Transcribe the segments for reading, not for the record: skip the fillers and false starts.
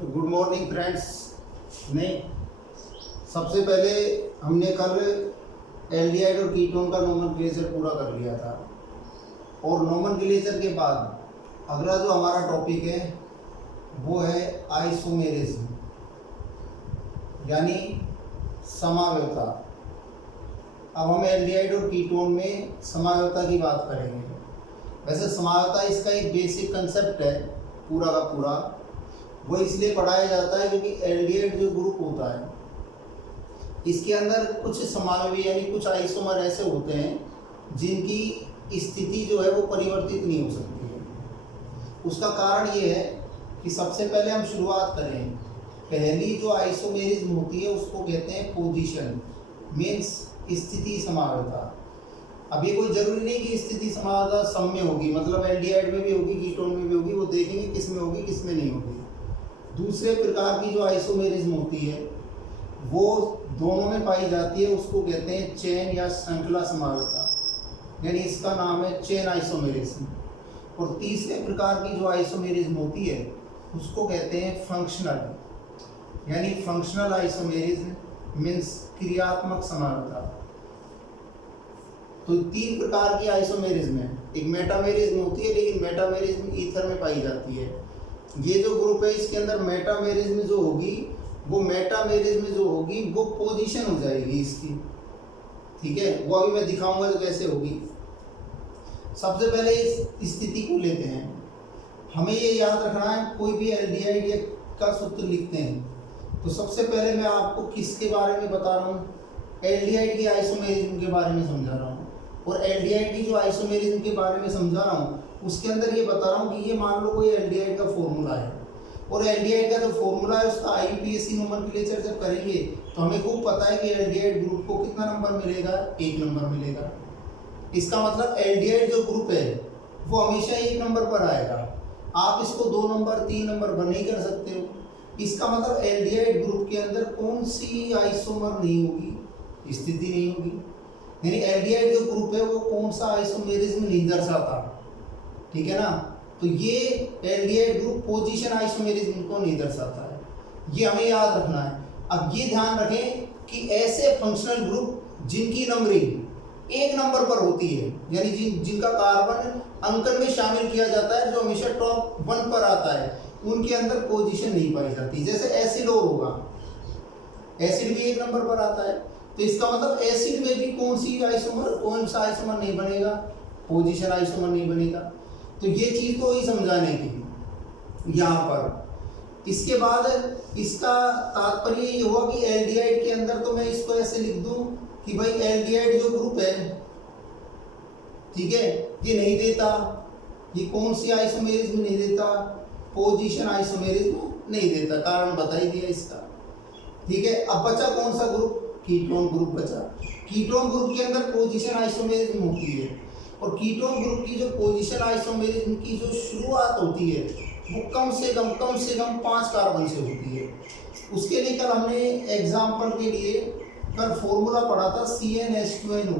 तो good morning friends. नहीं, सबसे पहले हमने कल एल्डिहाइड और कीटोन का नोमेनक्लेचर पूरा कर लिया था और नोमेनक्लेचर के बाद अगला जो हमारा टॉपिक है वो है आइसोमेरिज्म यानी समावयवता। अब हम एल्डिहाइड और कीटोन में समावयवता की बात करेंगे। वैसे समावयवता इसका एक बेसिक कंसेप्ट है पूरा का पूरा, वो इसलिए पढ़ाया जाता है क्योंकि एल्डिहाइड जो ग्रुप होता है इसके अंदर कुछ समावयवी यानी कुछ आइसोमर ऐसे होते हैं जिनकी स्थिति जो है वो परिवर्तित नहीं हो सकती है। उसका कारण ये है कि सबसे पहले हम शुरुआत करें, पहली जो आइसोमेरिज्म होती है उसको कहते हैं पोजीशन, मीन्स स्थिति समावयवता। अब ये कोई जरूरी नहीं कि स्थिति समावयवता सब में होगी, मतलब एल्डिहाइड में भी होगी, कीटोन में भी होगी, वो देखेंगे किस में होगी किस में नहीं होगी। दूसरे प्रकार की जो आइसोमेरिज्म होती है वो दोनों में पाई जाती है, उसको कहते हैं चेन या श्रृंखला समावयवता, यानी इसका नाम है चेन आइसोमेरिज्म। और तीसरे प्रकार की जो आइसोमेरिज्म होती है उसको कहते हैं फंक्शनल, यानी फंक्शनल आइसोमेरिज्म मीन्स क्रियात्मक समावयवता। तो तीन प्रकार की आइसोमेरिज्म है। एक मेटामेरिज्म होती है, लेकिन मेटामेरिज्म ईथर में पाई जाती है। ये जो ग्रुप है इसके अंदर मेटामेरिज्म जो होगी वो पोजीशन हो जाएगी इसकी, ठीक है। वो अभी मैं दिखाऊंगा तो कैसे होगी। सबसे पहले इस स्थिति को लेते हैं। हमें ये याद रखना है, कोई भी एल्डिहाइड का सूत्र लिखते हैं तो सबसे पहले मैं आपको किसके बारे में बता रहा हूँ, एल्डिहाइड की आइसोमेरिज्म के बारे में समझा रहा हूँ। और एल्डिहाइड की जो आइसोमेरिज्म के बारे में समझा रहा हूँ उसके अंदर ये बता रहा हूँ कि ये मान लो कोई एल्डिहाइड का फॉर्मूला है और एल्डिहाइड का जो फॉर्मूला है उसका आईयूपीएसी नोमेनक्लेचर जब करेंगे तो हमें खूब पता है कि एल्डिहाइड ग्रुप को कितना नंबर मिलेगा, 1 नंबर मिलेगा। इसका मतलब एल्डिहाइड जो ग्रुप है वो हमेशा 1 नंबर पर आएगा। आप इसको 2 नंबर 3 नंबर पर नहीं कर सकते हो। इसका मतलब एल्डिहाइड ग्रुप के अंदर कौन सी आइसोमर नहीं होगी, स्थिति नहीं होगी, यानी एल्डिहाइड जो ग्रुप है वो कौन सा आइसोमेरिज्म नहीं दर्शाता, ठीक है ना। तो ये एल्डिहाइड ग्रुप पोजीशन आइसोमेरिज्म को नहीं दर्शाता है, ये हमें याद रखना है। अब ये ध्यान रखें कि ऐसे फंक्शनल ग्रुप जिनकी नंबरिंग 1 नंबर पर होती है, यानी जिनका कार्बन अंकन में शामिल किया जाता है, जो हमेशा टॉप 1 पर आता है, उनके अंदर पोजीशन नहीं पाई जाती। जैसे एसिड और होगा, एसिड भी 1 नंबर पर आता है, तो इसका मतलब एसिड में भी कौन सा आइसोमर नहीं बनेगा, पोजीशन आइसोमर नहीं बनेगा। तो ये चीज तो ही समझाने की यहाँ पर। इसके बाद इसका तात्पर्य ये हुआ कि एल्डिहाइड के अंदर तो मैं इसको ऐसे लिख दूं कि भाई एल्डिहाइड जो ग्रुप है, ठीक है, ये नहीं देता, ये कौन सी आइसोमेरिज्म नहीं देता, पोजीशन आइसोमेरिज्म नहीं देता। कारण बता ही दिया इसका, ठीक है। अब बचा कौन सा ग्रुप, कीटोन ग्रुप बचा। कीटोन ग्रुप के अंदर पोजीशन आइसोमेरिज्म होती है और कीटोन ग्रुप की जो पोजीशन आइसोमेरिज्म की जो शुरुआत होती है वो कम से कम 5 कार्बन से होती है। उसके लिए कल हमने एग्जाम्पल के लिए कल फॉर्मूला पढ़ा था CnH2NO।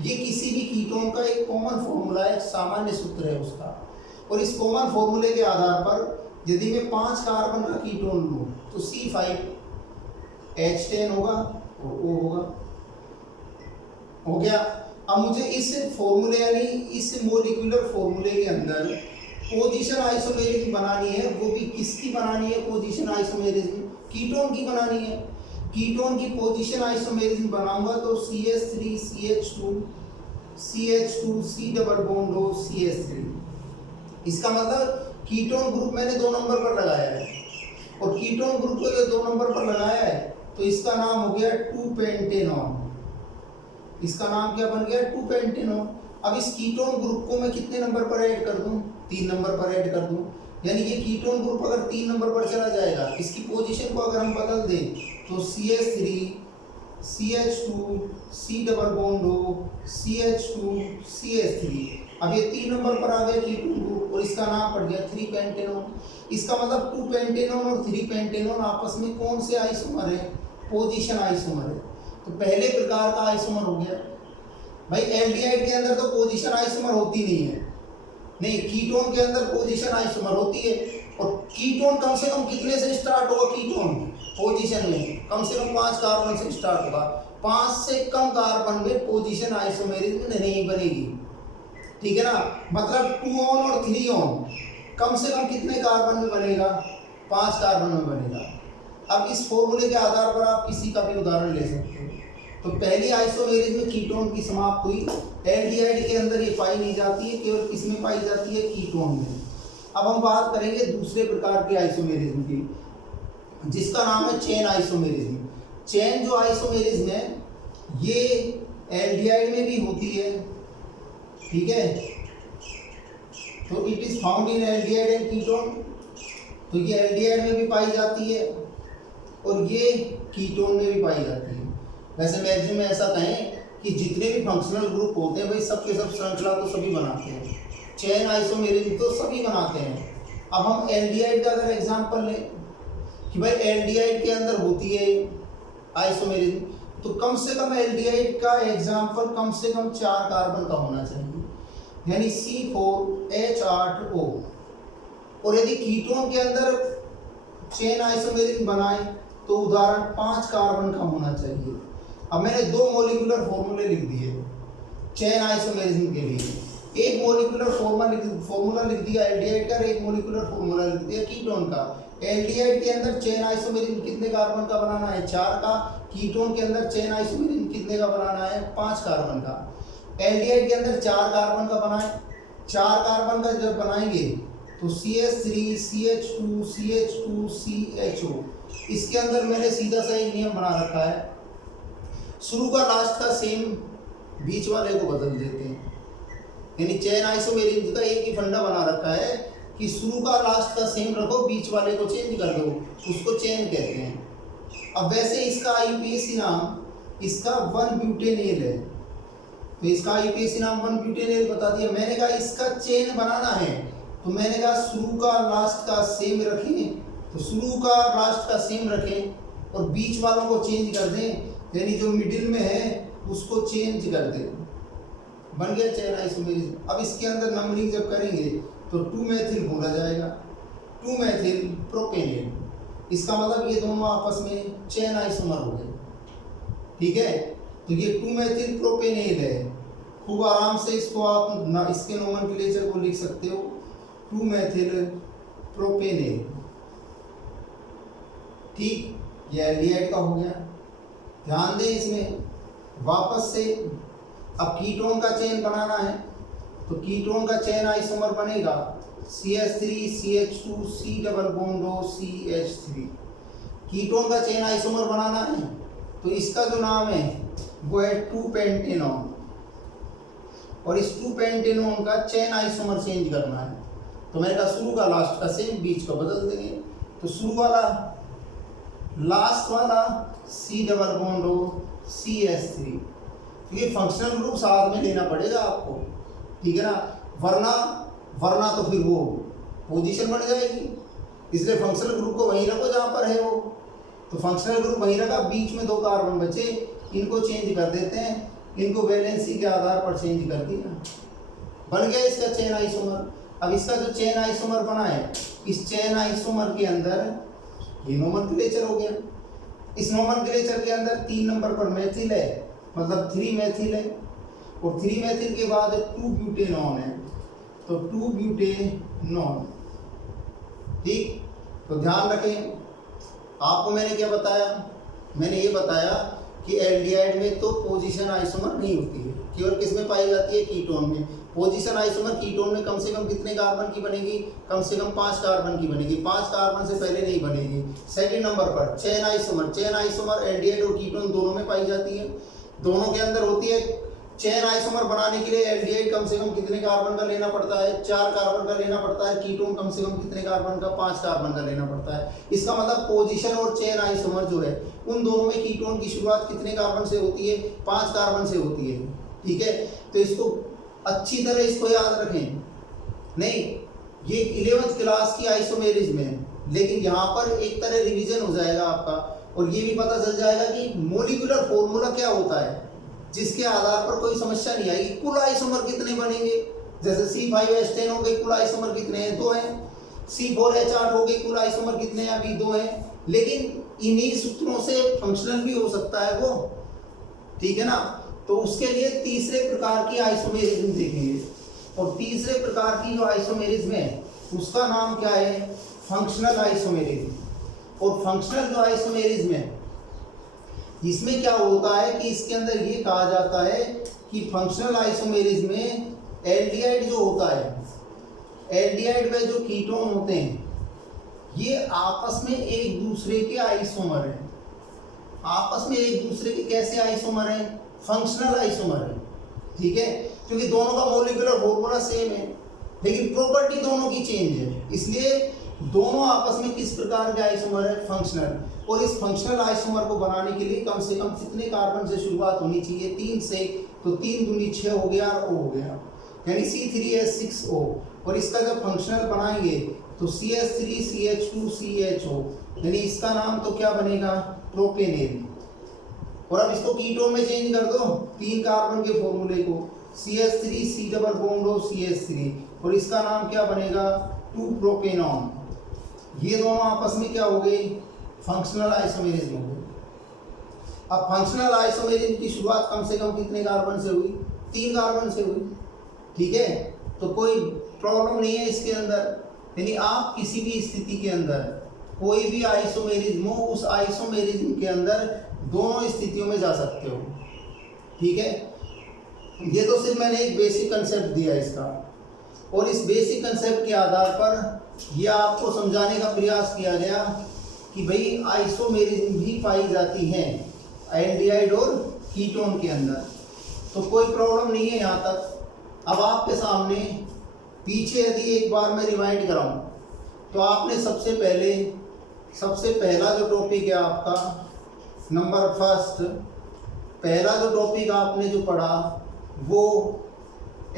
ये किसी भी कीटोन का एक कॉमन फॉर्मूला है, सामान्य सूत्र है उसका। और इस कॉमन फॉर्मूले के आधार पर यदि मैं 5 कार्बन का कीटोन लूँ तो C5H10 होगा और O होगा, हो गया। अब मुझे इस फॉर्मूले यानी इस मोलिकुलर फॉर्मूले के अंदर पोजीशन आइसोमेरिज्म बनानी है। वो भी किसकी बनानी है पोजीशन आइसोमेरिज्म, कीटोन की बनानी है। कीटोन की पोजीशन आइसोमेरिज्म बनाऊंगा तो CH3 CH2 CH2 C double bond O CH3। इसका मतलब कीटोन ग्रुप मैंने 2 नंबर पर लगाया है और कीटोन ग्रुप को जो 2 नंबर पर लगाया है तो इसका नाम हो गया 2-पेंटेनॉन। इसका नाम क्या बन गया, 2-पेंटेनॉन। अब इस कीटोन ग्रुप को मैं कितने नंबर पर ऐड कर दूं, 3 नंबर पर ऐड कर दूं, यानी ये कीटोन ग्रुप अगर 3 नंबर पर चला जाएगा, इसकी पोजीशन को अगर हम बदल दें तो CH3 CH2 C double bond O CH2 CH3। अब ये 3 नंबर पर आ गया कीटोन ग्रुप और इसका नाम पड़ गया 3-पेंटेनॉन। इसका मतलब 2-पेंटेनॉन और 3-पेंटेनॉन आपस में कौन से आइसोमर है, पोजीशन आइसोमर है। तो पहले प्रकार का आइसोमर हो गया। भाई एल्डिहाइड के अंदर तो पोजीशन आइसोमर होती नहीं है, नहीं, कीटोन के अंदर पोजीशन आइसोमर होती है। और कीटोन कम से कम कितने से स्टार्ट होगा? कीटोन पोजीशन में कम से कम 5 कार्बन से स्टार्ट होगा। 5 से कम कार्बन में पोजीशन आइसोमेरिज्म नहीं बनेगी, ठीक है ना। मतलब 2 ऑन और 3 ऑन कम से कम कितने कार्बन में बनेगा? 5 कार्बन में बनेगा। अब इस फॉर्मूले के आधार पर आप किसी का भी उदाहरण ले सकते हो। तो पहली आइसोमेरिज्म में कीटोन की समाप्त हुई। एल्डिहाइड के अंदर ये पाई नहीं जाती है, केवल किसमें पाई जाती है? कीटोन में। अब हम बात करेंगे दूसरे प्रकार के आइसोमेरिज्म की, जिसका नाम है चेन आइसोमेरिज्म। चेन जो आइसोमेरिज्म है ये एल्डिहाइड में भी होती है, ठीक है। तो it is found in aldehyde and ketone. तो ये एल्डिहाइड में भी पाई जाती है और ये कीटोन में भी पाई जाती है। वैसे मैक्सिमम ऐसा कहें कि जितने भी फंक्शनल ग्रुप होते हैं भाई सबके सब श्रृंखला तो सभी बनाते हैं, चेन आइसोमेरिज्म तो सभी बनाते हैं। अब हम एल्डिहाइड का अगर एग्जांपल लें कि भाई एल्डिहाइड के अंदर होती है आइसोमेरिज्म, तो कम से कम एल्डिहाइड का एग्जांपल कम से कम 4 कार्बन का होना चाहिए, यानी C4H8O। और यदि कीटोन के अंदर चेन आइसोमेरिज्म बनाए तो उदाहरण 5 कार्बन का होना चाहिए। अब मैंने 2 मॉलिक्यूलर फॉर्मूले लिख दिए चेन आइसोमेरिज्म के लिए। एक मॉलिक्यूलर फॉर्मूला लिख दिया एल्डिहाइड का, एक मॉलिक्यूलर फॉर्मूला लिख दिया कीटोन का। एल्डिहाइड के अंदर चेन आइसोमेरिज्म कितने कार्बन का बनाना है? 4 का। कीटोन के अंदर चेन आइसोमेरिज्म कितने का बनाना है? 5 कार्बन का। एल्डिहाइड के अंदर 4 कार्बन का बनाए, 4 कार्बन का जब बनाएंगे तो CH3 CH2 CH2 CHO। इसके अंदर मैंने सीधा सा एक नियम बना रखा है, शुरू का लास्ट का सेम, बीच वाले को बदल देते हैं। यानी चेन आइसोमेरिज्म का एक ही फंडा बना रखा है कि शुरू का लास्ट का सेम रखो, बीच वाले को चेंज कर दो, उसको चेन कहते हैं। अब वैसे इसका IUPAC नाम इसका 1-ब्यूटेनेल है, तो इसका IUPAC नाम 1-ब्यूटेनेल बता दिया। मैंने कहा इसका चेन बनाना है तो मैंने कहा शुरू का लास्ट का सेम रखें, तो शुरू का लास्ट का सेम रखें और बीच वालों को चेंज कर दें, यानी जो मिडिल में है उसको चेंज कर दें, बन गया चेन आइसोमेरिज्म। अब इसके अंदर नंबरिंग जब करेंगे तो 2-मेथिल बोला जाएगा, 2-मेथिल प्रोपेनेल। इसका मतलब ये दोनों आपस में चेन आइसोमर हो गए, ठीक है। तो ये 2-मेथिल प्रोपेनेल है। खूब आराम से इसको आप इसके नोमेनक्लेचर को लिख सकते हो, 2-मेथिल प्रोपेनेल, ठीक। ये एल्डिहाइड का हो गया। ध्यान दें इसमें वापस से, अब कीटोन का चेन बनाना है तो कीटोन का चेन आइसोमर बनेगा CH3 CH2 C double bond O CH3। Ketone का चेन आइसोमर बनाना है तो इसका जो नाम है वो है 2-पेंटेनॉन, और इस 2-पेंटेनॉन का चेन आइसोमर चेंज करना है। तो मैंने कहा शुरू का लास्ट का सेम, बीच का बदल देंगे। तो शुरू वाला लास्ट वाला C double bond O CH3। तो ये फंक्शनल ग्रुप साथ में लेना पड़ेगा आपको, ठीक है ना, वरना तो फिर वो पोजीशन बन जाएगी। इसलिए फंक्शनल ग्रुप को वहीं रखो जहाँ पर है वो। तो फंक्शनल ग्रुप वहीं रखा, बीच में 2 कार्बन बचे, इनको चेंज कर देते हैं, इनको वैलेंसी के आधार पर चेंज कर दिया, बन गया इसका चेन आइसोमर। अब इसका जो चेन आइसोमर बना है, इस चेन आइसोमर के अंदर ये नोमेनक्लेचर हो गया। इस नोमेनक्लेचर के अंदर 3 नंबर पर मेथिल है, मतलब 3-मेथिल है, और 3-मेथिल के बाद 2-ब्यूटेनॉन है, तो 2-ब्यूटेनॉन, ठीक। तो ध्यान रखें, आपको मैंने क्या बताया? मैंने ये बताया कि एल्डिहाइड में तो पोजीशन आइसोमर नहीं होती है, केवल किस में पाई जाती है? कीटोन में। पोजीशन आइसोमर कीटोन में कम से कम कितने कार्बन की बनेगी? कम से कम 5 कार्बन की बनेगी, 5 कार्बन से पहले नहीं बनेगी। सेकंड नंबर पर चेन आइसोमर एल्डिहाइड और कीटोन दोनों में पाई जाती है, दोनों के अंदर होती है। चेन आइसोमर बनाने के लिए एल्डिहाइड कम से कम कितने कार्बन का लेना पड़ता है? 4 कार्बन का लेना पड़ता है। कीटोन कम से कम कितने कार्बन का? 5 कार्बन का लेना पड़ता है। इसका मतलब पोजीशन और चेन आइसोमर जो है उन दोनों में कीटोन की शुरुआत कितने कार्बन से होती है? 5 कार्बन से होती है, ठीक है। तो इसको अच्छी तरह इसको याद रखें। नहीं, ये 11वीं क्लास की आइसोमेरिज्म है, लेकिन यहाँ पर एक तरह रिवीजन हो जाएगा आपका, और ये भी पता चल जाएगा कि मॉलिक्यूलर फॉर्मूला क्या होता है, जिसके आधार पर कोई समस्या नहीं आएगी। कुल आइसोमर कितने बनेंगे? जैसे C5H10 हो गए, कुल आइसोमर कितने हैं? 2 हैं। C4H8 हो गई, कुल आइसोमर कितने हैं? अभी 2 हैं, लेकिन इन्हीं सूत्रों से फंक्शनल भी हो सकता है वो, ठीक है ना। तो उसके लिए तीसरे प्रकार की आइसोमेरिज्म देखेंगे, और तीसरे प्रकार की जो आइसोमेरिज्म है उसका नाम क्या है? Functional isomerism. और फंक्शनल जो आइसोमेरिज्म है इसमें क्या होता है कि इसके अंदर ये कहा जाता है कि फंक्शनल आइसोमेरिज्म में एल्डिहाइड जो होता है, एल्डिहाइड में जो कीटोन होते हैं ये आपस में एक दूसरे के आइसोमर हैं। आपस में एक दूसरे के कैसे आइसोमर हैं? फंक्शनल आइसोमर है, ठीक है, क्योंकि दोनों का मॉलिक्यूलर फॉर्मूला सेम है, लेकिन प्रॉपर्टी दोनों की चेंज है, इसलिए दोनों आपस में किस प्रकार के आइसोमर है? फंक्शनल। और इस फंक्शनल आइसोमर को बनाने के लिए कम से कम कितने कार्बन से शुरुआत होनी चाहिए? 3 से। तो 3 दूनी 6 हो गया और O हो गया, यानी C3H6O। और इसका जब फंक्शनल बनाएंगे तो CH3CH2CHO, यानी इसका नाम तो क्या बनेगा? प्रोपेनेल। और अब इसको कीटोन में चेंज कर दो, 3 कार्बन के फॉर्मूले को, CH3 C डबल बॉन्ड हो CH3, और इसका नाम क्या बनेगा? 2-प्रोपेनॉन। ये दोनों आपस में क्या हो गई? फंक्शनल आइसोमेरिज्म हो गई। अब फंक्शनल आइसोमेरिज्म की शुरुआत कम से कम कितने कार्बन से हुई? 3 कार्बन से हुई, ठीक है। तो कोई प्रॉब्लम नहीं है इसके अंदर, यानी आप किसी भी स्थिति के अंदर कोई भी आइसोमेरिज्म हो, उस आइसोमेरिज्म के अंदर दोनों स्थितियों में जा सकते हो, ठीक है। ये तो सिर्फ मैंने एक बेसिक कंसेप्ट दिया इसका, और इस बेसिक कंसेप्ट के आधार पर यह आपको समझाने का प्रयास किया गया कि भाई आइसोमेरिज्म भी पाई जाती हैं एल्डिहाइड और कीटोन के अंदर, तो कोई प्रॉब्लम नहीं है यहाँ तक। अब आपके सामने पीछे यदि एक बार मैं रिमाइंड कराऊँ तो आपने सबसे पहला जो टॉपिक है आपका नंबर फर्स्ट, पहला जो टॉपिक आपने जो पढ़ा वो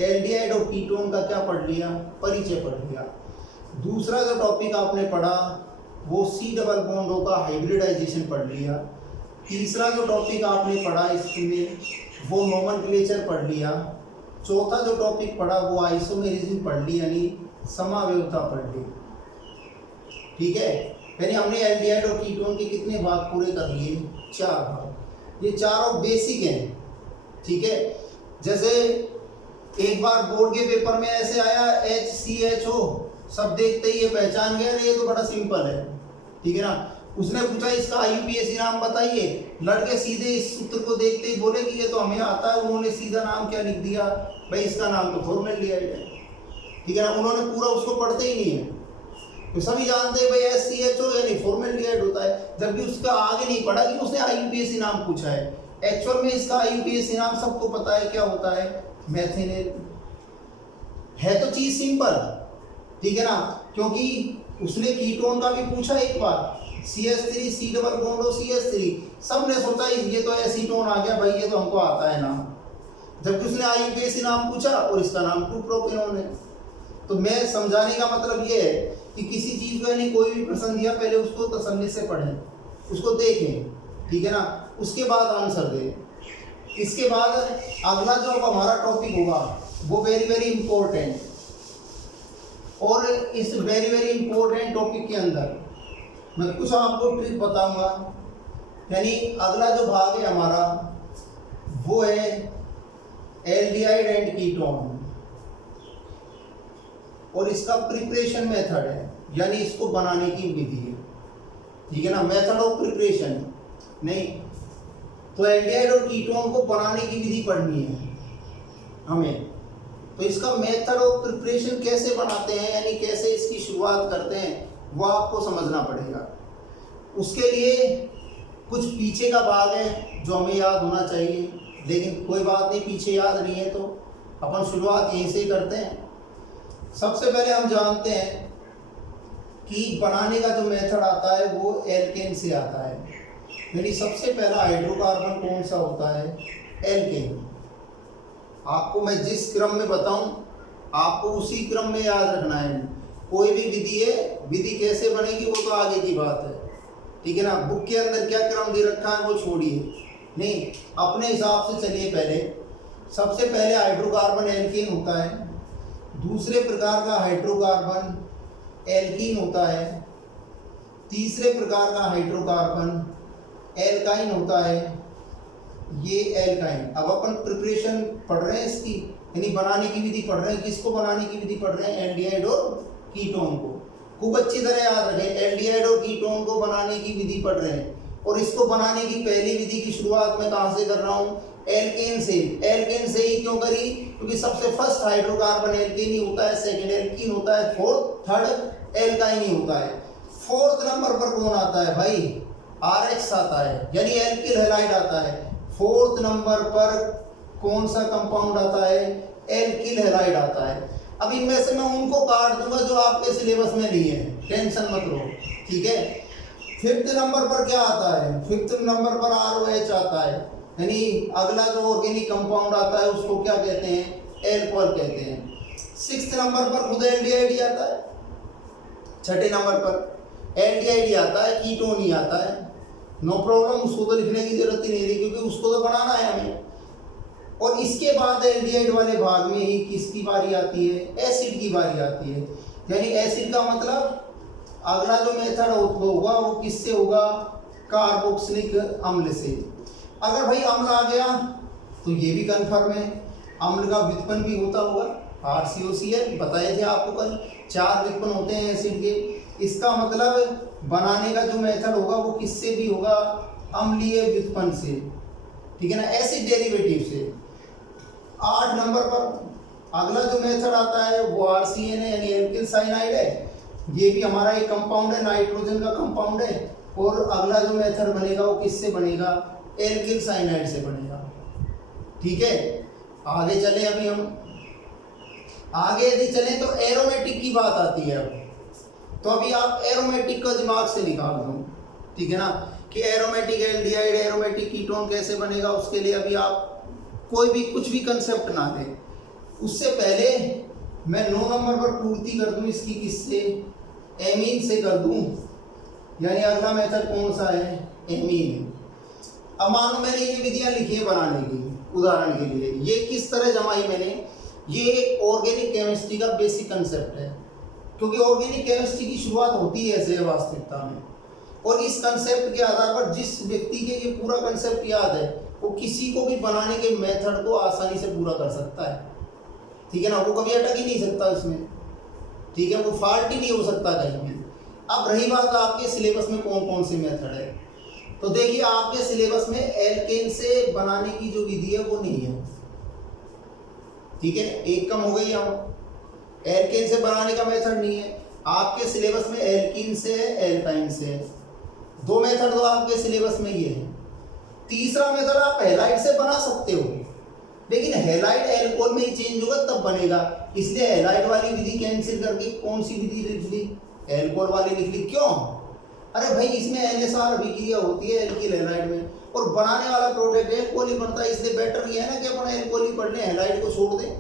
एल्डिहाइड और कीटोन का क्या पढ़ लिया? परिचय पढ़ लिया। दूसरा जो टॉपिक आपने पढ़ा वो C डबल बॉन्डों का हाइब्रिडाइजेशन पढ़ लिया। तीसरा जो टॉपिक आपने पढ़ा इसमें वो नोमेनक्लेचर पढ़ लिया। चौथा जो टॉपिक पढ़ा वो आइसोमेरिज्म पढ़ ली, यानी समावयवता पढ़ ली, ठीक है। यानी हमने एल्डिहाइड और कीटोन के कितने भाग पूरे कर लिए? 4 भाग। ये चारों बेसिक हैं, ठीक है। जैसे एक बार बोर्ड के पेपर में ऐसे आया HCHO, सब देखते ही ये पहचान गए, ये तो बड़ा सिंपल है, ठीक है ना। उसने पूछा इसका IUPAC नाम बताइए, लड़के सीधे इस सूत्र को देखते ही बोले कि ये तो हमें आता है। उन्होंने सीधा नाम क्या लिख दिया? भाई इसका नाम तो फॉर्मेल्डिहाइड है, ठीक है ना। उन्होंने पूरा उसको पढ़ते ही नहीं है, तो सभी जानते हैं भाई SCHO यानी फॉर्मेल्डिहाइड होता है, जबकि उसका आगे नहीं पढ़ा कि उसने IUPAC नाम पूछा है। एक्चुअल में इसका IUPAC नाम सबको पता है क्या होता है? मेथेनेल। है तो चीज सिंपल, ठीक है ना, क्योंकि उसने कीटोन का भी पूछा एक बार, CH3 C double bond CH3, सबने सोचा ये तो एसीटोन आ गया भाई, ये तो हमको आता है नाम, जबकि उसने IUPAC नाम पूछा और इसका नाम 2-प्रोपेनॉन है। तो मैं समझाने का मतलब ये है कि किसी चीज को यानी कोई भी प्रश्न दिया पहले उसको तसल्ली से पढ़ें, उसको देखें, ठीक है ना, उसके बाद आंसर दें। इसके बाद अगला जो हमारा टॉपिक होगा वो वेरी वेरी इंपॉर्टेंट, और इस वेरी वेरी इंपॉर्टेंट टॉपिक के अंदर मैं कुछ आपको ट्रिक बताऊंगा। यानी अगला जो भाग है हमारा वो है एल्डिहाइड एंड कीटोन, और इसका प्रिपरेशन मेथड है, यानी इसको बनाने की विधि है, ठीक है ना। मेथड ऑफ प्रिपरेशन नहीं, तो एल्डिहाइड और कीटोन को बनाने की विधि पढ़नी है हमें। तो इसका मेथड ऑफ प्रिपरेशन कैसे बनाते हैं, यानी कैसे इसकी शुरुआत करते हैं, वो आपको समझना पड़ेगा। उसके लिए कुछ पीछे का भाग है जो हमें याद होना चाहिए, लेकिन कोई बात नहीं, पीछे याद नहीं है तो अपन शुरुआत यहीं से ही करते हैं। सबसे पहले हम जानते हैं कि बनाने का जो मेथड आता है वो एल्केन से आता है, यानी सबसे पहला हाइड्रोकार्बन कौन सा होता है? एल्केन। आपको मैं जिस क्रम में बताऊं आपको उसी क्रम में याद रखना है। कोई भी विधि है, विधि कैसे बनेगी वो तो आगे की बात है, ठीक है ना। बुक के अंदर क्या क्रम दे रखा है वो छोड़िए, नहीं अपने हिसाब से चलिए। पहले सबसे पहले हाइड्रोकार्बन एल्केन होता है, दूसरे प्रकार का हाइड्रोकार्बन एल्कीन होता है। तीसरे प्रकार का हाइड्रोकार्बन एल्काइन होता है, ये एल्काइन। अब अपन प्रिपरेशन पढ़ रहे हैं इसकी, यानी बनाने की विधि पढ़ रहे हैं। किसको बनाने की विधि पढ़ रहे हैं? एल्डिहाइड और कीटोन को। खूब अच्छी तरह याद रखें, एल्डिहाइड और कीटोन को बनाने की विधि पढ़ रहे हैं। और इसको बनाने की पहली विधि की शुरुआत मैं कहाँ से कर रहा हूँ? एल्केन से। एल्केन से ही क्यों करी? क्योंकि सबसे फर्स्ट हाइड्रोकार्बन एल्केन ही होता है, सेकंड एल्कीन होता है, फोर्थ थर्ड एल्काइन ही होता है। फोर्थ नंबर पर कौन आता है भाई? RH आता है, यानी एल्किल हैलाइड आता है। फोर्थ नंबर पर कौन सा कंपाउंड आता है? एल्किल हैलाइड आता है। अब इनमें से मैं उनको काट दूंगा जो आपके सिलेबस में नहीं है, टेंशन मत लो, ठीक है। फिफ्थ नंबर पर क्या आता है? फिफ्थ नंबर पर ROH आता है, यानी अगला जो ऑर्गेनिक कंपाउंड आता है उसको क्या कहते हैं? एल्कोहल कहते हैं। सिक्स्थ नंबर पर खुद एल्डिहाइड आता है। छठे नंबर पर एल्डिहाइड आता है, कीटोन ही आता है। नो प्रॉब्लम, उसको तो लिखने की जरूरत ही नहीं है क्योंकि उसको तो बनाना है हमें। और इसके बाद एल्डिहाइड वाले भाग में ही किसकी बारी आती है? एसिड की बारी आती है। यानी एसिड का मतलब अगला जो मेथड होगा वो किससे होगा? कार्बोक्सिलिक अम्ल से। अगर भाई अम्ल आ गया तो ये भी कन्फर्म है, अम्ल का व्युत्पन्न भी होता होगा, RCOCl बताए थे आपको कल, 4 व्युत्पन्न होते हैं एसिड के। इसका मतलब बनाने का जो मेथड होगा वो किससे भी होगा? अम्लीय व्युत्पन्न से, ठीक है ना, एसिड डेरिवेटिव से। 8 नंबर पर अगला जो मेथड आता है वो RCN है, यानी एल्किल साइनाइड है। ये भी हमारा एक कंपाउंड है, नाइट्रोजन का कंपाउंड है। और अगला जो मेथड बनेगा वो किससे बनेगा? एल्किल साइनाइड से बनेगा, ठीक है। आगे चले, अभी हम आगे यदि चले तो एरोमेटिक की बात आती है। अब तो अभी आप एरोमेटिक का दिमाग से निकाल दो, ठीक है ना, कि एरोमेटिक एल्डिहाइड, एरोमेटिक कीटोन कैसे बनेगा। उसके लिए अभी आप कोई भी कुछ भी कंसेप्ट ना दें। उससे पहले मैं 9 नंबर पर पूर्ति कर दूं इसकी, किससे? एमीन से कर दूं। यानी अगला मेथड कौन सा है? एमीन। अब मानो मैंने ये विधियां लिखी है बनाने की, उदाहरण के लिए ये किस तरह जमाई मैंने, ये ऑर्गेनिक केमिस्ट्री का बेसिक कंसेप्ट है। क्योंकि ऑर्गेनिक केमिस्ट्री की शुरुआत होती है ऐसे वास्तविकता में। और इस कंसेप्ट के आधार पर जिस व्यक्ति के ये पूरा कंसेप्ट याद है वो किसी को भी बनाने के मेथड को आसानी से पूरा कर सकता है, ठीक है ना। वो कभी अटक ही नहीं सकता इसमें, ठीक है, वो फॉल्ट ही नहीं हो सकता कहीं भी। अब रही बात आपके सिलेबस में कौन कौन से मेथड है, तो देखिए आपके सिलेबस में एल्केन से बनाने की जो विधि है वो नहीं है, ठीक है, एक कम हो गई। यहाँ एल्केन से बनाने का मेथड नहीं है आपके सिलेबस में, एल्कीन से है, एल्काइन से है। 2 मेथड तो आपके सिलेबस में ये है। तीसरा मेथड आप हैलाइड से बना सकते हो, लेकिन हैलाइड एल्कोहल में ही चेंज होगा तब बनेगा, इसलिए हैलाइड वाली विधि कैंसिल करके कौन सी विधि लिख ली? एल्कोहल वाली लिख ली। क्यों? अरे भाई इसमें NSR अभिक्रिया होती है एल्किल हैलाइड में, और बनाने वाला प्रोडक्ट एल्कोहल ही बनता है, इसलिए बेटर ये है ना कि अपन एल्कोहल ही पढ़ लें, हैलाइड को छोड़ दें,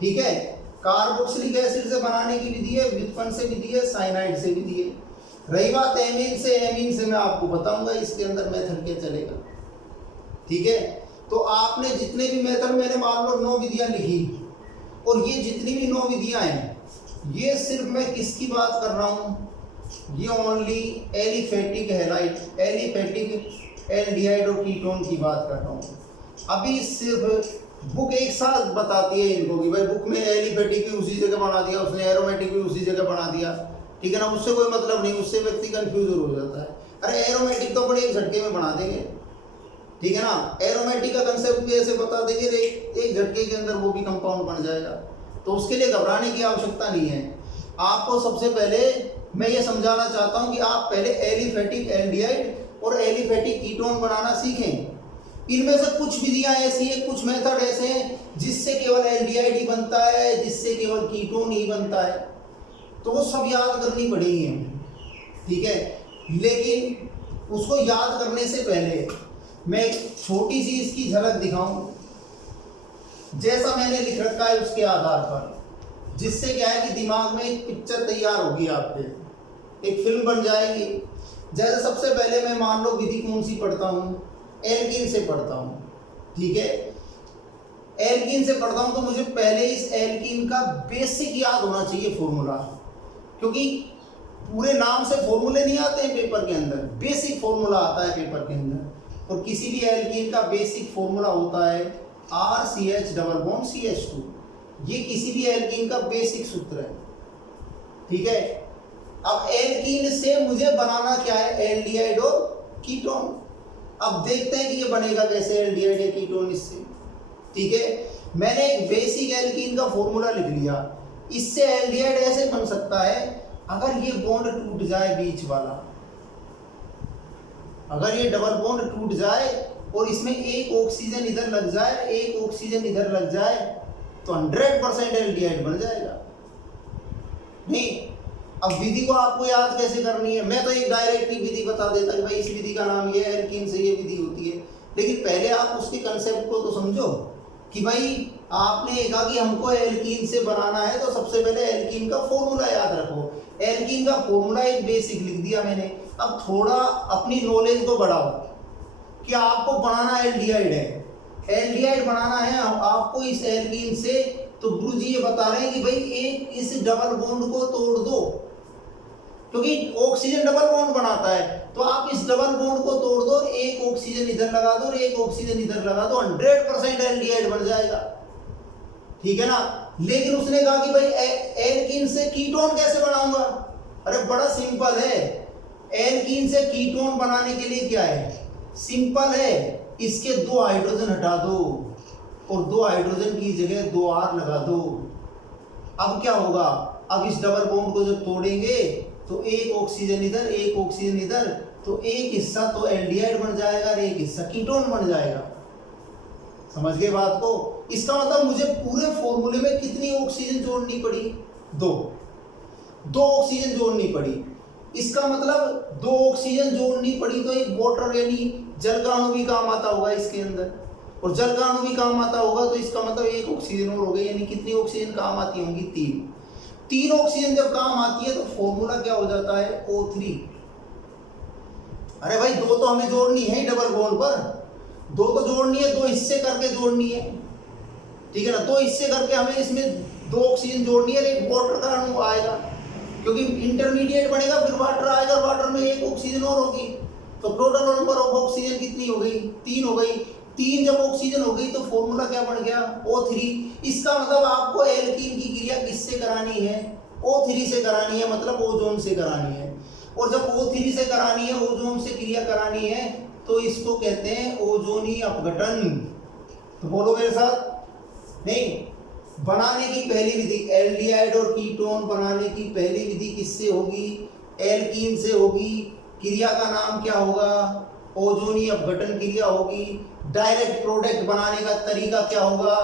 ठीक है। कार्बोक्सिलिक एसिड से बनाने की विधि है, व्युत्पन्न से विधि है, साइनाइड से विधि है। रही बात एमीन से मैं आपको बताऊंगा इसके अंदर मेथड क्या चलेगा, ठीक है। तो आपने जितने भी मेथड, मैंने मान लो 9 विधियां लिखी, और ये जितनी भी 9 विधियां हैं ये सिर्फ मैं किसकी बात कर रहा हूँ? ये only aliphatic halide, aliphatic aldehyde और कीटोन की बात कर रहा हूँ। अभी सिर्फ बुक एक साथ बताती है इनको कि भाई बुक में एलिफेटिक भी उसी जगह बना दिया उसने, एरोमेटिक भी उसी जगह बना दिया, ठीक है ना, उससे कोई मतलब नहीं, उससे व्यक्ति कंफ्यूज हो जाता है। अरे एरोमेटिक तो बड़े एक झटके में बना देंगे, ठीक है ना, एरोमेटिक का कंसेप्ट भी ऐसे बता देंगे, एक झटके के अंदर वो भी कंपाउंड बन जाएगा। तो उसके लिए घबराने की आवश्यकता नहीं है। आपको सबसे पहले मैं ये समझाना चाहता हूँ कि आप पहले एलिफेटिक एल्डिहाइड और एलिफेटिक कीटोन बनाना सीखें। इनमें से कुछ विधियां ऐसी हैं, कुछ मेथड ऐसे हैं जिससे केवल एल्डिहाइड ही बनता है, जिससे केवल कीटोन ही बनता है, तो वो सब याद करनी पड़ेगी हमें, ठीक है। लेकिन उसको याद करने से पहले मैं एक छोटी सी इसकी झलक दिखाऊं, जैसा मैंने लिख रखा है उसके आधार पर, जिससे क्या है कि दिमाग में एक पिक्चर तैयार होगी, आपके एक फिल्म बन जाएगी। जैसे सबसे पहले मैं मान लो विधि कौन सी पढ़ता हूँ? एल्कीन से पढ़ता हूँ, ठीक है। एल्कीन से पढ़ता हूँ तो मुझे पहले इस एल्कीन का बेसिक याद होना चाहिए फॉर्मूला। क्योंकि पूरे नाम से फॉर्मूले नहीं आते हैं पेपर के अंदर, बेसिक फॉर्मूला आता है पेपर के अंदर। और किसी भी एल्कीन का बेसिक फॉर्मूला होता है RCH डबल बॉन्ड CH2। ये किसी भी एल्कीन का बेसिक सूत्र है, ठीक है। अब एल्कीन से मुझे बनाना क्या है, एल्डिहाइड और कीटोन। अब देखते हैं कि ये बनेगा कैसे एल्डिहाइड या कीटोन इससे, ठीक है। मैंने एक बेसिक एल्कीन का फॉर्मूला लिख लिया, इससे एल्डिहाइड ऐसे बन सकता है अगर ये बॉन्ड टूट जाए बीच वाला, अगर ये डबल बॉन्ड टूट जाए और इसमें एक ऑक्सीजन इधर लग जाए, एक ऑक्सीजन इधर लग जाए, तो 100% एल्डिहाइड बन जाएगा। नहीं, अब विधि को आपको याद कैसे करनी है, मैं तो एक डायरेक्ट ही विधि बता देता कि भाई इस विधि का नाम ये है, एल्कीन से ये विधि होती है। लेकिन पहले आप उसके कंसेप्ट को तो समझो कि भाई आपने कहा कि हमको एल्कीन से बनाना है, तो सबसे पहले एल्कीन का फॉर्मूला याद रखो। एल्कीन का फॉर्मूला एक बेसिक लिख दिया मैंने। अब थोड़ा अपनी नॉलेज को बढ़ाओ कि आपको बनाना एल्डिहाइड है, एल्डिहाइड बनाना है आपको इस एल्कीन से। तो गुरुजी ये बता रहे हैं कि भाई एक इस डबल बॉन्ड को तोड़ दो, क्योंकि ऑक्सीजन डबल बॉन्ड बनाता है, तो आप इस डबल बॉन्ड को तोड़ दो, एक ऑक्सीजन इधर लगा दो और एक ऑक्सीजन इधर लगा दो, 100% एल्डिहाइड बन जाएगा, ठीक है ना। लेकिन उसने कहा कि भाई एल्कीन से कीटोन कैसे बनाऊंगा। अरे बड़ा सिंपल है, एल्कीन से कीटोन बनाने के लिए क्या है, सिंपल है, इसके 2 हाइड्रोजन हटा दो और 2 हाइड्रोजन की जगह 2 R लगा दो। अब क्या होगा, अब इस डबल बॉन्ड को जब तोड़ेंगे तो एक ऑक्सीजन इधर, एक ऑक्सीजन इधर, तो एक हिस्सा तो एल्डिहाइड बन जाएगा और एक हिस्सा कीटोन बन जाएगा। समझ गए बात को। इसका मतलब मुझे पूरे फॉर्मूले में कितनी ऑक्सीजन जोड़नी पड़ी, 2 ऑक्सीजन जोड़नी पड़ी। इसका मतलब 2 ऑक्सीजन जोड़नी पड़ी तो एक वाटर यानी जल का अणु भी काम आता होगा इसके अंदर, और जल का अणु भी काम आता होगा, तो इसका मतलब एक ऑक्सीजन और हो गई, यानी कितनी ऑक्सीजन काम आती होंगी, 3 ऑक्सीजन जब काम आती है तो फॉर्मूला क्या हो जाता है, O3। अरे भाई 2 तो हमें जोड़नी है डबल बॉन्ड पर, 2 तो जोड़नी है, 2 हिस्से करके जोड़नी है, ठीक है ना। 2 हिस्से करके हमें इसमें 2 ऑक्सीजन जोड़नी है, एक वाटर का अणु आएगा, क्योंकि इंटरमीडिएट बनेगा, फिर वाटर आएगा, वाटर में एक ऑक्सीजन और होगी, तो टोटल नंबर ऑफ ऑक्सीजन कितनी हो गई, 3 हो गई। 3 जब ऑक्सीजन हो गई तो फॉर्मूला क्या बन गया, O3। इसका मतलब आपको एल्कीन की क्रिया किससे करानी है, O3 से करानी है, मतलब ओजोन से करानी है। और जब O3 से करानी है, ओजोन से क्रिया करानी है, तो इसको कहते हैं ओजोनी अपघटन। तो बोलो मेरे साथ। नहीं, बनाने की पहली विधि, एल्डिहाइड और कीटोन बनाने की पहली विधि किससे होगी, एल्कीन से होगी। क्रिया का नाम क्या होगा, ओजोनी अपघटन क्रिया होगी। डायरेक्ट प्रोडक्ट बनाने का तरीका क्या होगा,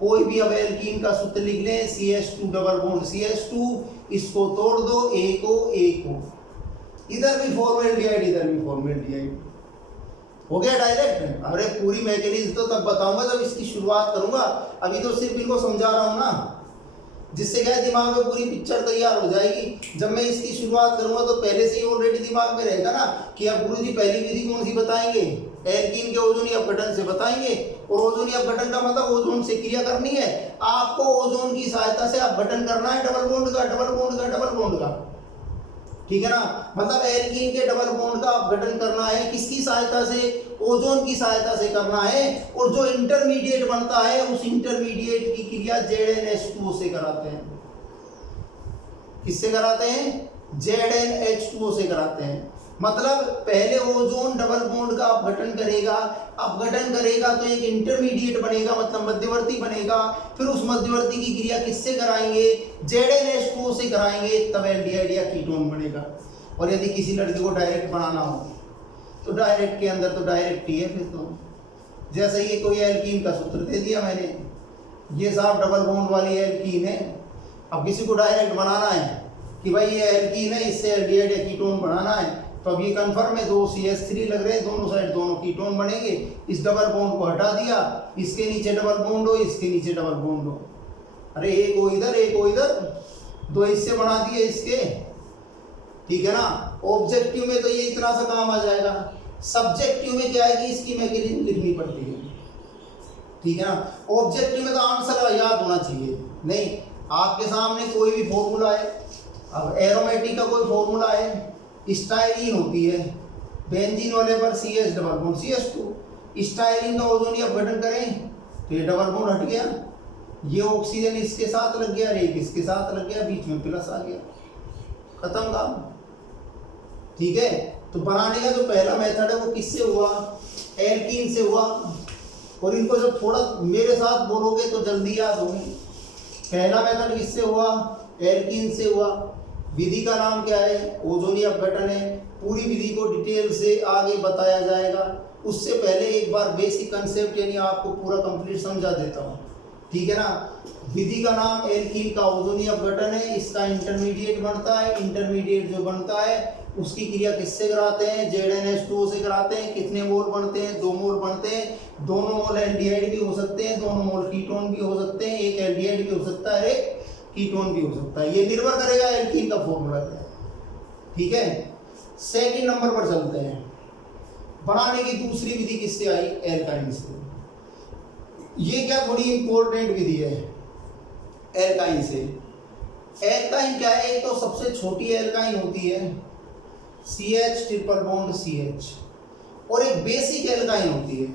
कोई भी अब एल्कीन का सूत्र लिख लें, CH2 डबल बॉन्ड CH2, इसको तोड़ दो, एक हो, इधर भी फॉर्मेल्डिहाइड, इधर भी फॉर्मेल्डिहाइड, हो गया डायरेक्ट। अरे पूरी मैकेनिज्म तो तब बताऊंगा जब इसकी शुरुआत करूंगा, अभी तो सिर्फ इनको समझा रहा हूं ना, जिससे क्या दिमाग में पूरी पिक्चर तैयार हो जाएगी। जब मैं इसकी शुरुआत करूंगा तो पहले से ही ऑलरेडी दिमाग में रहेगा ना कि अब गुरुजी पहली विधि कौन सी बताएंगे, एल्कीन के ओजोनी अपघटन से बताएंगे। और ओजोनी अपघटन का मतलब ओजोन से क्रिया करनी है, आपको ओजोन की सहायता से अपघटन करना है डबल बॉन्ड का, ठीक है ना। मतलब एल्कीन के डबल बॉन्ड का अपघटन करना है, किसकी सहायता से, ओजोन की सहायता से करना है। और जो इंटरमीडिएट बनता है उस इंटरमीडिएट की क्रिया ZnH2O से कराते हैं। किससे कराते हैं, ZnH2O से कराते हैं। मतलब पहले ओजोन डबल बॉन्ड का अपघटन करेगा तो एक इंटरमीडिएट बनेगा, मतलब मध्यवर्ती बनेगा। फिर उस मध्यवर्ती की क्रिया किससे कराएंगे, ZnH2O से कराएंगे, तब एल्डिहाइड या कीटोन बनेगा। और यदि किसी लड़के को डायरेक्ट बनाना हो तो डायरेक्ट के अंदर तो डायरेक्ट ही है। फिर तो जैसे ये कोई एल्कीन का सूत्र दे दिया मैंने, ये साहब डबल बॉन्ड वाली एल्कीन है, अब किसी को डायरेक्ट बनाना है कि भाई ये एल्कीन है, इससे एल्डिहाइड या कीटोन बनाना है, तो अब ये कन्फर्म है, 2 CH3 लग रहे हैं, दोनों साइड दोनों कीटोन बनेंगे। इस डबल बॉन्ड को हटा दिया, इसके नीचे डबल बॉन्ड हो, इसके नीचे डबल बॉन्ड हो, अरे एक हो इधर, एक हो इधर, 2 हिस्से बना दिए इसके, ठीक है ना। ऑब्जेक्टिव में तो ये इतना सा काम आ जाएगा, सब्जेक्टिव में क्या है कि इसकी मैकेनिज्म लिखनी पड़ती है, ठीक है ना। ऑब्जेक्टिव में तो आंसर याद होना चाहिए। नहीं, आपके सामने कोई भी फॉर्मूला है, अब एरोमेटिक का कोई फॉर्मूला है, स्टाइरीन होती है, बेंजीन वाले पर CH double bond CH2, styrene का ओजोन अपघटन करें तो ये डबल बॉन्ड हट गया, ये ऑक्सीजन इसके साथ लग गया, एक इसके साथ लग गया, बीच में प्लस आ गया, खत्म काम। ठीक है, तो बनाने का जो पहला मेथड है वो किससे हुआ, एल्कीन से हुआ। और इनको जब थोड़ा मेरे साथ बोलोगे तो जल्दी याद होंगे। पहला मेथड किससे हुआ, एल्कीन से हुआ। विधि का नाम क्या है, ओजोनी अपघटन है। पूरी विधि को डिटेल से आगे बताया जाएगा, उससे पहले एक बार बेसिक कंसेप्ट यानी आपको पूरा कंप्लीट समझा देता हूँ। ठीक है ना, विधि का नाम एल्कीन का ओजोनी अपघटन है। इसका इंटरमीडिएट बनता है, इंटरमीडिएट जो बनता है उसकी क्रिया किससे कराते हैं, ZnH2O से कराते हैं। कितने मोल बनते हैं, 2 मोल बनते हैं। दोनों मोल एल्डिहाइड भी हो सकते हैं, दोनों मोल कीटोन भी हो सकते हैं, एक एल्डिहाइड भी हो सकता है, एक कीटोन भी हो सकता है। ये निर्भर करेगा एल्कीन का फॉर्मूला क्या है। ठीक है, सेकंड नंबर पर चलते हैं। बनाने की दूसरी विधि किससे आई, एल्काइन से। ये क्या थोड़ी इंपॉर्टेंट विधि है, एल्काइन से। एल्काइन क्या है, तो सबसे छोटी एल्काइन होती है CH ट्रिपल बॉन्ड CH, और एक बेसिक एल्काइन होती है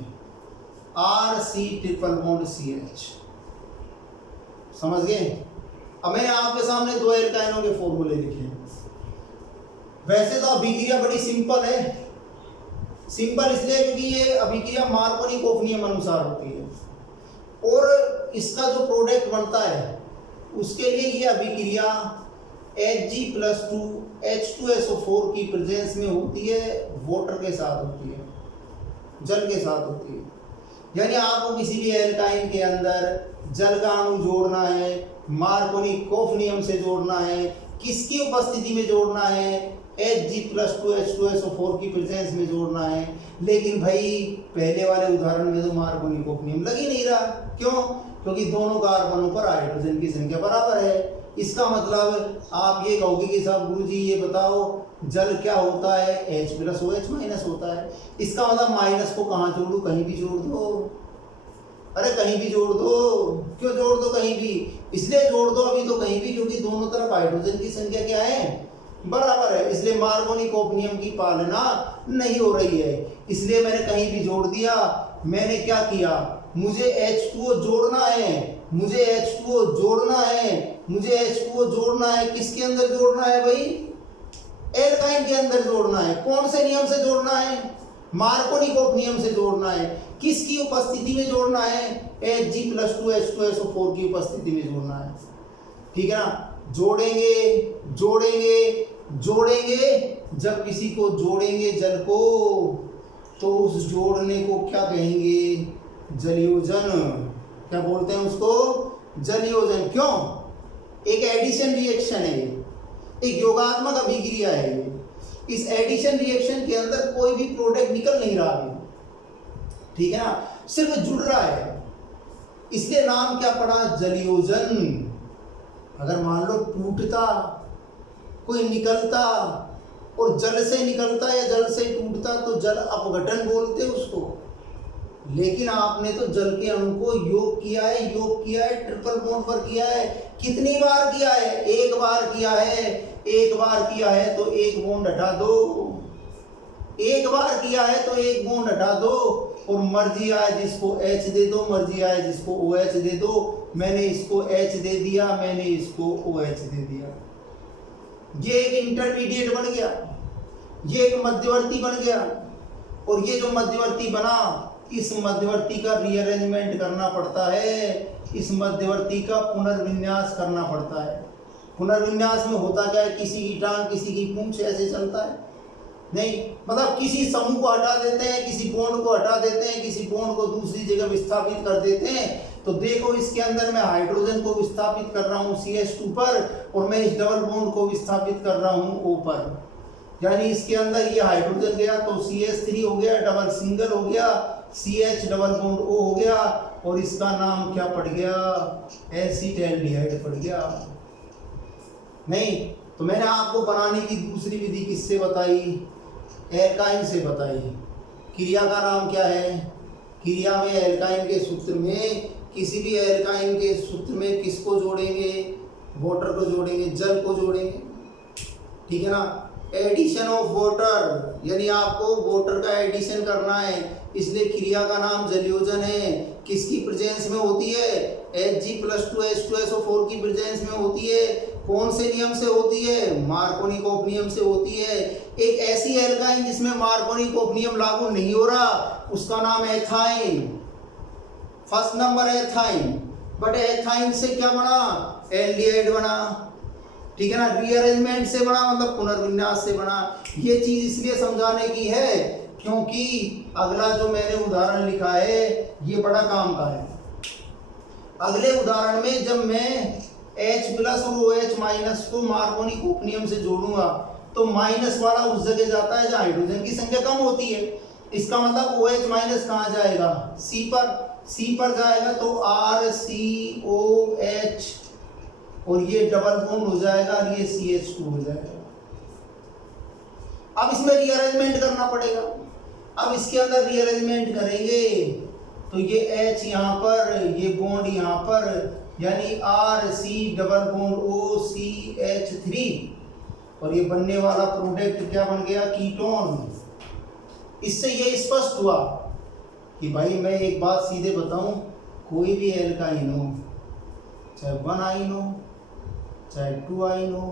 RC ट्रिपल बॉन्ड CH। समझ गए। अब मैंने आपके सामने 2 एल्काइनों के फॉर्मूले लिखे हैं। वैसे तो अभिक्रिया बड़ी सिंपल है, सिंपल इसलिए क्योंकि ये अभिक्रिया मार्कोनी-कोफनियम अनुसार होती है, और इसका जो प्रोडक्ट बनता है उसके लिए ये अभिक्रिया Hg+2 H2SO4 की प्रेजेंस में होती है, वाटर के साथ होती है, जल के साथ होती है। यानी आपको किसी भी एल्काइन के अंदर जल का अणु जोड़ना है, मार्कोनी-कोफनियम से जोड़ना है, किसकी उपस्थिति में जोड़ना है, Hg+2 H2SO4 की प्रेजेंस में जोड़ना है। लेकिन भाई पहले वाले उदाहरण में तो मार्कोनी-कोफनियम लग ही नहीं रहा। क्यों, क्योंकि दोनों कार्बनों पर हाइड्रोजन की संख्या बराबर है। इसका मतलब आप ये कहोगे कि साहब गुरुजी ये बताओ जल क्या होता है, H+OH- होता है। इसका मतलब माइनस को कहाँ जोड़ दूँ, कहीं भी जोड़ दो। अरे कहीं भी जोड़ दो, क्यों जोड़ दो कहीं भी, इसलिए जोड़ दो अभी तो कहीं भी, क्योंकि दोनों तरफ हाइड्रोजन की संख्या क्या है, बराबर है। इसलिए मार्कोनी-कोफनियम की पालना नहीं हो रही है, इसलिए मैंने कहीं भी जोड़ दिया। मैंने क्या किया, मुझे H2O जोड़ना है, मुझे H2O जोड़ना है, मुझे H2O जोड़ना है। किसके अंदर जोड़ना है भाई, एल्काइन के अंदर जोड़ना है। कौन से नियम से जोड़ना है, मार्कोनी-कोफनियम से जोड़ना है। किसकी उपस्थिति में जोड़ना है, Hg+2 H2SO4 की उपस्थिति में जोड़ना है। ठीक है ना, जोड़ेंगे जोड़ेंगे जोड़ेंगे, जब किसी को जोड़ेंगे जल को तो उस जोड़ने को क्या कहेंगे, जलयोजन। क्या बोलते हैं उसको, जलयोजन। क्यों, एक एडिशन रिएक्शन है, एक योगात्मक अभिक्रिया है ये। इस एडिशन रिएक्शन के अंदर कोई भी प्रोडक्ट निकल नहीं रहा अभी, ठीक है ना, सिर्फ जुड़ रहा है, इसलिए नाम क्या पड़ा, जलयोजन। अगर मान लो टूटता, कोई निकलता और जल से निकलता या जल से टूटता तो जल अपघटन बोलते उसको। लेकिन आपने तो जल के अणु को योग किया है, ट्रिपल बॉन्ड पर किया है। कितनी बार किया है, एक बार किया है। एक बार किया है तो एक बॉन्ड हटा दो, एक बार किया है तो एक बॉन्ड हटा दो, और मर्जी आए जिसको H दे दो, मर्जी आए जिसको OH दे दो। मैंने इसको H दे दिया, मैंने इसको OH दे दिया। ये एक इंटरमीडिएट बन गया, ये एक मध्यवर्ती बन गया, और ये जो मध्यवर्ती बना, इस मध्यवर्ती का रीअरेंजमेंट करना पड़ता है, इस मध्यवर्ती का पुनर्विन्यास करना पड़ता है। पुनर्विन्यास में होता क्या है, किसी की टांग किसी की पूंछ, ऐसे चलता है नहीं, मतलब किसी समूह को हटा देते हैं, किसी बॉन्ड को हटा देते हैं, किसी बॉन्ड को दूसरी जगह विस्थापित कर देते हैं। तो देखो इसके अंदर मैं हाइड्रोजन को विस्थापित कर रहा हूँ CH2 पर, और मैं इस डबल बॉन्ड को विस्थापित कर रहा हूँ O पर। यानी इसके अंदर ये हाइड्रोजन गया तो CH3 हो गया, डबल सिंगल हो गया, CH डबल बॉन्ड O हो गया, और इसका नाम क्या पड़ गया, एसिटाल्डिहाइड पड़ गया। नहीं तो मैंने आपको बनाने की दूसरी विधि किससे बताई, एल्काइन से बताई। क्रिया का नाम क्या है, क्रिया में एल्काइन के सूत्र में, किसी भी एल्काइन के सूत्र में किसको जोड़ेंगे, वाटर को जोड़ेंगे, जल को जोड़ेंगे। ठीक है ना। एडिशन ऑफ वाटर, यानी आपको वाटर का एडिशन करना है, इसलिए क्रिया का नाम जलयोजन है। किसकी प्रेजेंस में होती है? Hg+2H2SO4 की प्रेजेंस में होती है। कौन से नियम से होती है? मार्कोनिकॉफ नियम से होती है। एक ऐसी एल्काइन जिसमें मार्कोनिकॉफ नियम लागू नहीं हो रहा, उसका नाम ethyne. First number ethyne. But ethyne से क्या बना? एल्डिहाइड बना। ठीक है ना। रीअरेंजमेंट से बना, मतलब पुनर्विन्यास से बना। ये चीज इसलिए समझाने की है क्योंकि अगला जो मैंने उदाहरण लिखा है ये बड़ा काम का है। अगले उदाहरण में जब मैं H+ और OH- को मार्कोनिकॉफ नियम से जोड़ूंगा तो माइनस वाला उस जगह जाता है जहाँ हाइड्रोजन की संख्या कम होती है। इसका मतलब OH- कहाँ जाएगा? C पर जाएगा, तो RCOH और ये डबल बॉन्ड हो जाएगा और ये CH2 हो जाएगा। अब इसमें रीअरेंजमेंट करना पड़ेगा। अब इसके अंदर रीअरेंजमेंट करेंगे तो ये H यहाँ पर, ये बॉन्ड यहाँ पर, यानी RC डबल बॉन्ड OCH3 और ये बनने वाला प्रोडक्ट क्या बन गया? कीटोन। इससे ये स्पष्ट हुआ कि भाई मैं एक बात सीधे बताऊं, कोई भी एल्काइन हो, चाहे 1 आइन हो चाहे 2 आइन हो,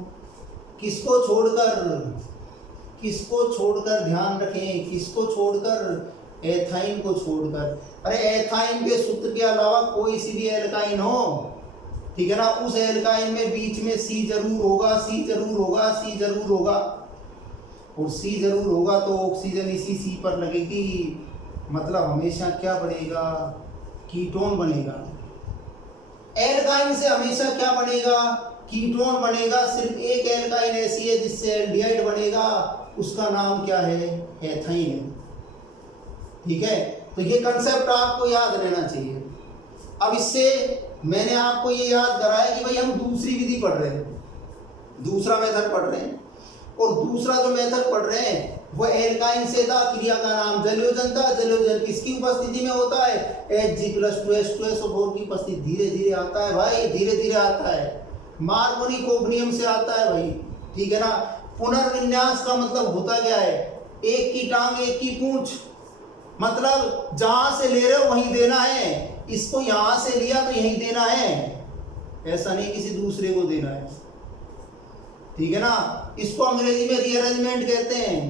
किसको छोड़कर ध्यान रखें, किसको छोड़कर? एथाइन को छोड़कर। अरे एथाइन के सूत्र के अलावा कोई सी भी एल्काइन हो, ठीक है ना, उस एल्काइन में बीच में C जरूर होगा, C जरूर होगा, C जरूर होगा। और C जरूर होगा तो ऑक्सीजन इसी C पर लगेगी, मतलब हमेशा क्या बनेगा? कीटोन बनेगा। एल्काइन से हमेशा क्या बनेगा? कीटोन बनेगा। सिर्फ एक एल्काइन ऐसी है जिससे एल्डिहाइड बनेगा, उसका नाम क्या है? एथाइन है। ठीक है, तो ये कंसेप्ट आपको याद रहना चाहिए। अब इससे मैंने आपको ये याद कराया कि भाई हम दूसरी विधि पढ़ रहे हैं, दूसरा मेथड पढ़ रहे हैं, और दूसरा जो मेथड पढ़ रहे हैं वो एल्काइन से था, क्रिया का नाम जलयोजन था। जलयोजन किसकी उपस्थिति में होता है? Hg+2H2SO4 की उपस्थिति। धीरे धीरे आता है भाई, धीरे धीरे आता है, मार्कोनिकॉफ नियम से आता है भाई। ठीक है ना। पुनर्विन्यास का मतलब होता क्या है? एक की टांग एक की पूंछ, मतलब जहां से ले रहे हो वहीं देना है। इसको यहां से लिया तो यहीं देना है, ऐसा नहीं किसी दूसरे को देना है। ठीक है ना। इसको अंग्रेजी में रीअरेंजमेंट कहते हैं,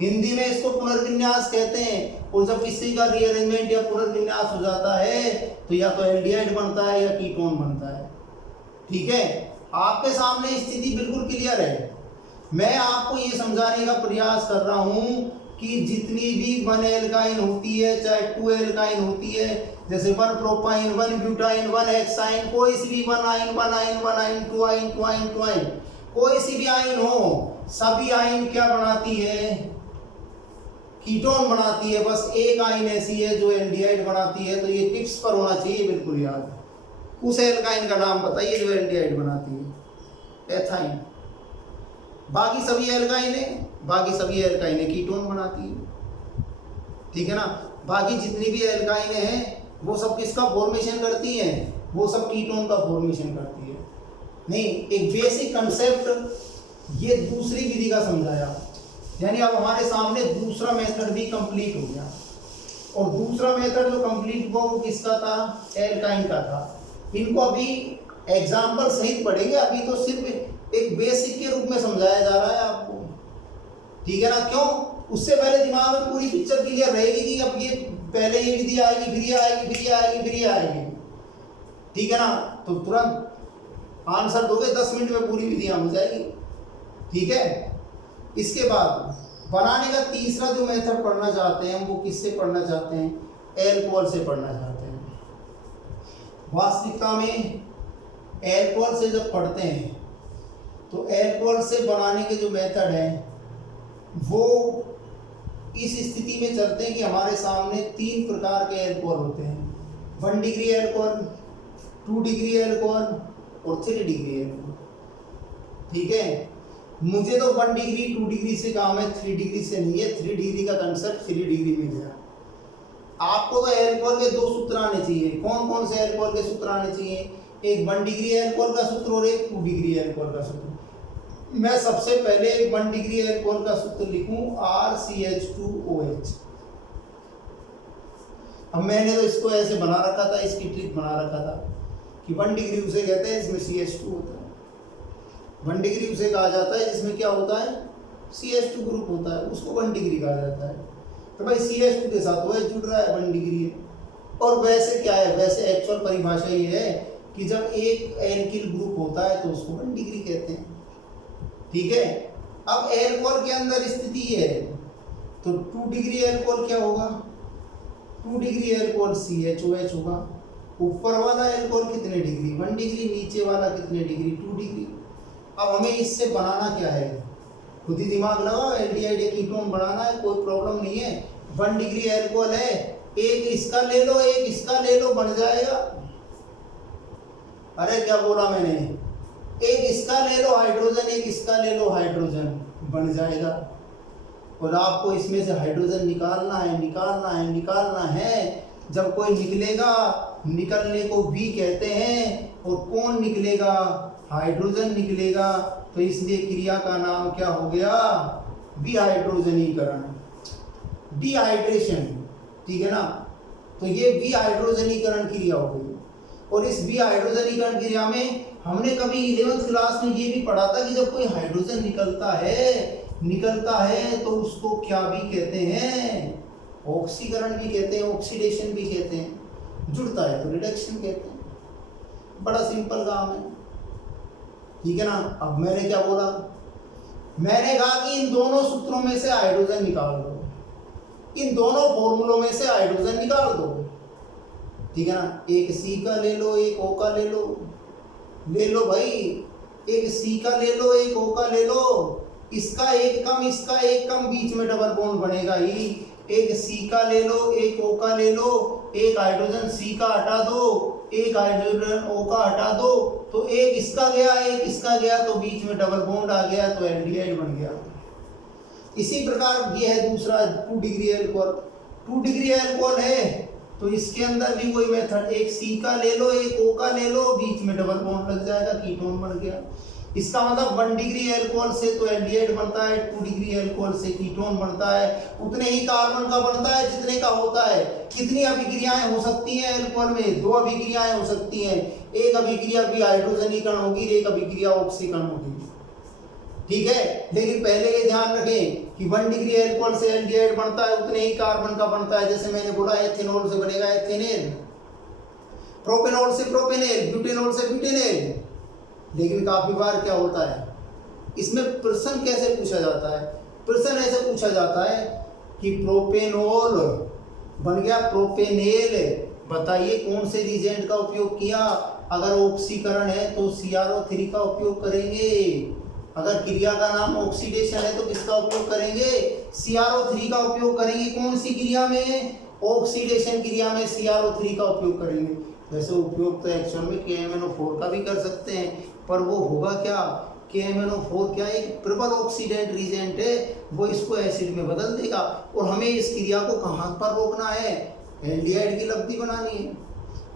हिंदी में इसको पुनर्विन्यास कहते हैं। और जब किसी का रीअरेंजमेंट या पुनर्विन्यास हो जाता है तो या तो एल्डिहाइड बनता है या कीटोन बनता है। ठीक है, आपके सामने स्थिति बिल्कुल क्लियर है। मैं आपको ये समझाने का प्रयास कर रहा हूं कि जितनी भी 1 एल्काइन होती है, चाहे 2 एल्काइन होती है, जैसे 1 प्रोपाइन, 1 ब्यूटाइन, 1 हेक्साइन, कोई सी भी 1 आइन, 2 आइन, 2 आइन, कोई सी भी आइन हो, सभी आइन क्या बनाती है? कीटोन बनाती है। बस एक आइन ऐसी है जो एल्डिहाइड बनाती है, तो ये टिप्स पर होना चाहिए बिल्कुल याद। उस एल्काइन का नाम बताइए जो एल्डिहाइड बनाती है? एथाइन। बाकी सभी एल्काइनें कीटोन बनाती है। ठीक है ना। बाकी जितनी भी एल्काइनें हैं वो सब किसका फॉर्मेशन करती हैं? वो सब कीटोन का फॉर्मेशन करती है। नहीं, एक बेसिक कंसेप्ट ये दूसरी विधि का समझाया, यानी अब हमारे सामने दूसरा मेथड भी कंप्लीट हो गया। और दूसरा मेथड जो कंप्लीट हुआ वो किसका था? एल्काइन का था। इनको अभी एग्जाम्पल सहित पढ़ेंगे, अभी तो सिर्फ एक बेसिक के रूप में समझाया जा रहा है आपको। ठीक है ना। क्यों? उससे पहले दिमाग में पूरी पिक्चर क्लियर रहेगी कि अब ये पहले ये विधि आएगी, फिर ये आएगी, फिर ये आएगी, फिर ये आएगी। ठीक है ना। तो तुरंत आंसर दोगे 10 मिनट में पूरी विधि हो जाएगी। ठीक है। इसके बाद बनाने का तीसरा जो मेथड पढ़ना चाहते हैं वो किससे पढ़ना चाहते हैं? एल्कोहल से पढ़ना चाहते हैं। वास्तविकता में एल्कोहल से जब पढ़ते हैं तो एल्कोहल से बनाने के जो मेथड है वो इस स्थिति में चलते हैं कि हमारे सामने 3 प्रकार के एल्कोहल होते हैं। 1 डिग्री एल्कोहल, 2 डिग्री एल्कोहल और 3 डिग्री एल्कोहल। ठीक है। मुझे तो 1 डिग्री 2 डिग्री से काम है, 3 डिग्री से नहीं है। 3 डिग्री का कंसेप्ट 3 डिग्री में गया। आपको तो एल्कोहल के 2 सूत्र आने चाहिए। कौन कौन से एल्कोहल के सूत्र आने चाहिए? एक 1 डिग्री एल्कोहल का सूत्र और एक 2 डिग्री एल्कोहल का सूत्र। मैं सबसे पहले 1 डिग्री अल्कोहल का सूत्र लिखूं RCH2OH। अब मैंने तो इसको ऐसे बना रखा था, इसकी ट्रिक बना रखा था कि 1 डिग्री उसे कहते हैं जिसमें CH2 होता है। 1 डिग्री उसे कहा जाता है जिसमें क्या होता है, CH2 ग्रुप होता है, उसको 1 डिग्री कहा जाता है। तो भाई CH2 के साथ OH जुड़ रहा है, 1 डिग्री है। और वैसे क्या है, वैसे एक्चुअल परिभाषा ये है कि जब एक एल्किल ग्रुप होता है तो उसको 1 डिग्री कहते हैं। ठीक है, अब एल्कोहल के अंदर स्थिति ये है, तो 2 डिग्री एल्कोहल क्या होगा, 2 डिग्री एल्कोहल CHOH होगा। ऊपर वाला एल्कोहल कितने डिग्री, 1 डिग्री, नीचे वाला कितने डिग्री, 2 डिग्री। अब हमें इससे बनाना क्या है, खुद ही दिमाग लगाओ, एल्डिहाइड या कीटोन बनाना है, कोई प्रॉब्लम नहीं है। 1 डिग्री एल्कोहल है, एक इसका ले लो एक इसका ले लो, बन जाएगा। अरे क्या बोला मैंने, एक इसका ले लो हाइड्रोजन, एक इसका ले लो हाइड्रोजन, बन जाएगा। और आपको इसमें से हाइड्रोजन निकालना है, निकालना है, निकालना है। जब कोई निकलेगा, निकलने को भी कहते हैं, और कौन निकलेगा, हाइड्रोजन निकलेगा। तो इसलिए क्रिया का नाम क्या हो गया, विहाइड्रोजनीकरण, डिहाइड्रेशन। ठीक है ना, तो ये विहाइड्रोजनीकरण क्रिया हो गई। और इस विहाइड्रोजनीकरण क्रिया में हमने कभी 11th क्लास में ये भी पढ़ा था कि जब कोई हाइड्रोजन निकलता है तो उसको क्या भी कहते हैं, ऑक्सीकरण भी कहते हैं, ऑक्सीडेशन भी कहते हैं। जुड़ता है तो रिडक्शन कहते हैं। बड़ा सिंपल काम है। ठीक है ना। अब मैंने क्या बोला, मैंने कहा कि इन दोनों सूत्रों में से हाइड्रोजन निकाल दो, इन दोनों फॉर्मूलों में से हाइड्रोजन निकाल दो। ठीक है ना, एक C का ले लो, एक O का ले लो भाई, एक C का ले लो, एक O का ले लो। इसका एक कम, इसका एक कम, बीच में डबल बॉन्ड बनेगा ही। एक C का ले लो, एक O का ले लो, एक हाइड्रोजन C का हटा दो, एक हाइड्रोजन O का हटा दो, तो एक इसका गया, एक इसका गया, तो बीच में डबल बॉन्ड आ गया, तो एल्डिहाइड बन गया। इसी प्रकार ये है दूसरा 2 डिग्री अल्कोहल। 2 डिग्री अल्कोहल है तो इसके अंदर भी वही मेथड, एक C का ले लो, एक O का ले लो, बीच में डबल बॉन्ड लग जाएगा, कीटोन बन गया। इसका मतलब 1 डिग्री अल्कोहल से तो एल्डिहाइड बनता है, 2 डिग्री अल्कोहल से कीटोन बनता है। उतने ही कार्बन का बनता है जितने का होता है। कितनी अभिक्रियाएं हो सकती हैं अल्कोहल में, 2 अभिक्रियाएं हो सकती हैं। एक अभिक्रिया भी हाइड्रोजनीकरण होगी, एक अभिक्रिया ऑक्सीकरण होगी। ठीक है, लेकिन पहले ये ध्यान रखें कि 1 डिग्री अल्कोहल से एल्डिहाइड बनता है, उतने ही कार्बन का बनता है। जैसे मैंने बोला एथेनॉल से बनेगा एथेनेल, प्रोपेनॉल से प्रोपेनेल, ब्यूटेनॉल से ब्यूटेनेल। लेकिन काफी बार क्या होता है, इसमें प्रश्न कैसे पूछा जाता है, प्रश्न ऐसे पूछा जाता है कि प्रोपेनॉल बन गया प्रोपेनेल, बताइए कौन से रिएजेंट का उपयोग किया। अगर ऑक्सीकरण है तो CrO3 का उपयोग करेंगे। अगर क्रिया का नाम ऑक्सीडेशन है तो किसका उपयोग करेंगे, CrO3 का उपयोग करेंगे। कौन सी क्रिया में, ऑक्सीडेशन क्रिया में CrO3 का उपयोग करेंगे। वैसे उपयोग तो एक्चुअल में KMnO4 का भी कर सकते हैं, पर वो होगा क्या, KMnO4 क्या एक प्रबल ऑक्सीडेंट रिएजेंट है, वो इसको एसिड में बदल देगा। और हमें इस क्रिया को कहाँ पर रोकना है, एल्डिहाइड की लब्धि बनानी है।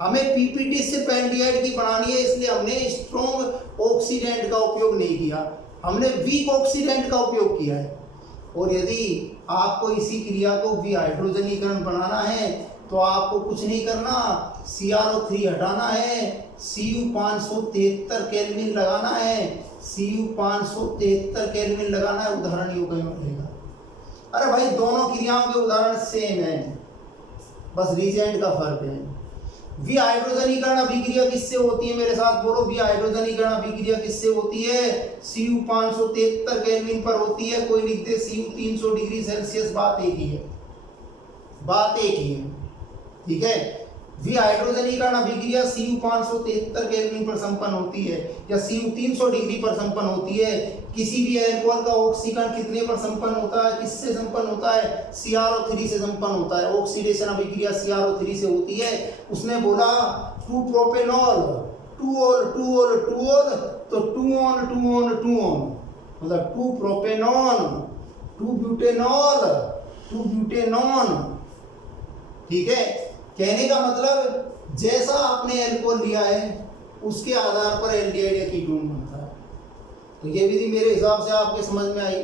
हमें PPT सिर्फ एल्डिहाइड की बनानी है, इसलिए हमने स्ट्रॉन्ग ऑक्सीडेंट का उपयोग नहीं किया, हमने वीक ऑक्सीडेंट का उपयोग किया है। और यदि आपको इसी क्रिया को विहाइड्रोजनीकरण बनाना है तो आपको कुछ नहीं करना, CrO3 हटाना है, Cu 573 केल्विन लगाना है, Cu 573 केल्विन लगाना है। उदाहरण योग रहेगा। अरे भाई दोनों क्रियाओं के उदाहरण सेम है, बस रिएजेंट का फर्क है। विहाइड्रोजनीकरण अभिक्रिया किससे होती है, मेरे साथ बोलो, विहाइड्रोजनीकरण अभिक्रिया किससे होती है, Cu 573 केल्विन पर होती है। कोई लिख दे Cu 300 डिग्री सेल्सियस, बात एक ही है, बात एक ही है। ठीक है, विहाइड्रोजनीकरण अभिक्रिया Cu 573 केल्विन पर संपन्न होती है या Cu 300 डिग्री पर संपन्न होती है। किसी भी अल्कोहल का ऑक्सीकरण कितने पर संपन्न होता है, किससे संपन्न होता है, CrO3 से संपन्न होता है। ऑक्सीडेशन अभिक्रिया CrO3 से होती है। उसने बोला 2 प्रोपेनॉल 2 ऑल 2 ऑल 2 ऑल, तो 2 ऑन 2 ऑन 2 ऑन, मतलब 2 प्रोपेनॉन 2 ब्यूटेनॉल 2 ब्यूटेनॉन। ठीक है, कहने का मतलब जैसा आपने अल्कोहल लिया है उसके आधार पर एल्डिहाइड या कीटोन बनता है। तो ये विधि मेरे हिसाब से आपके समझ में आई,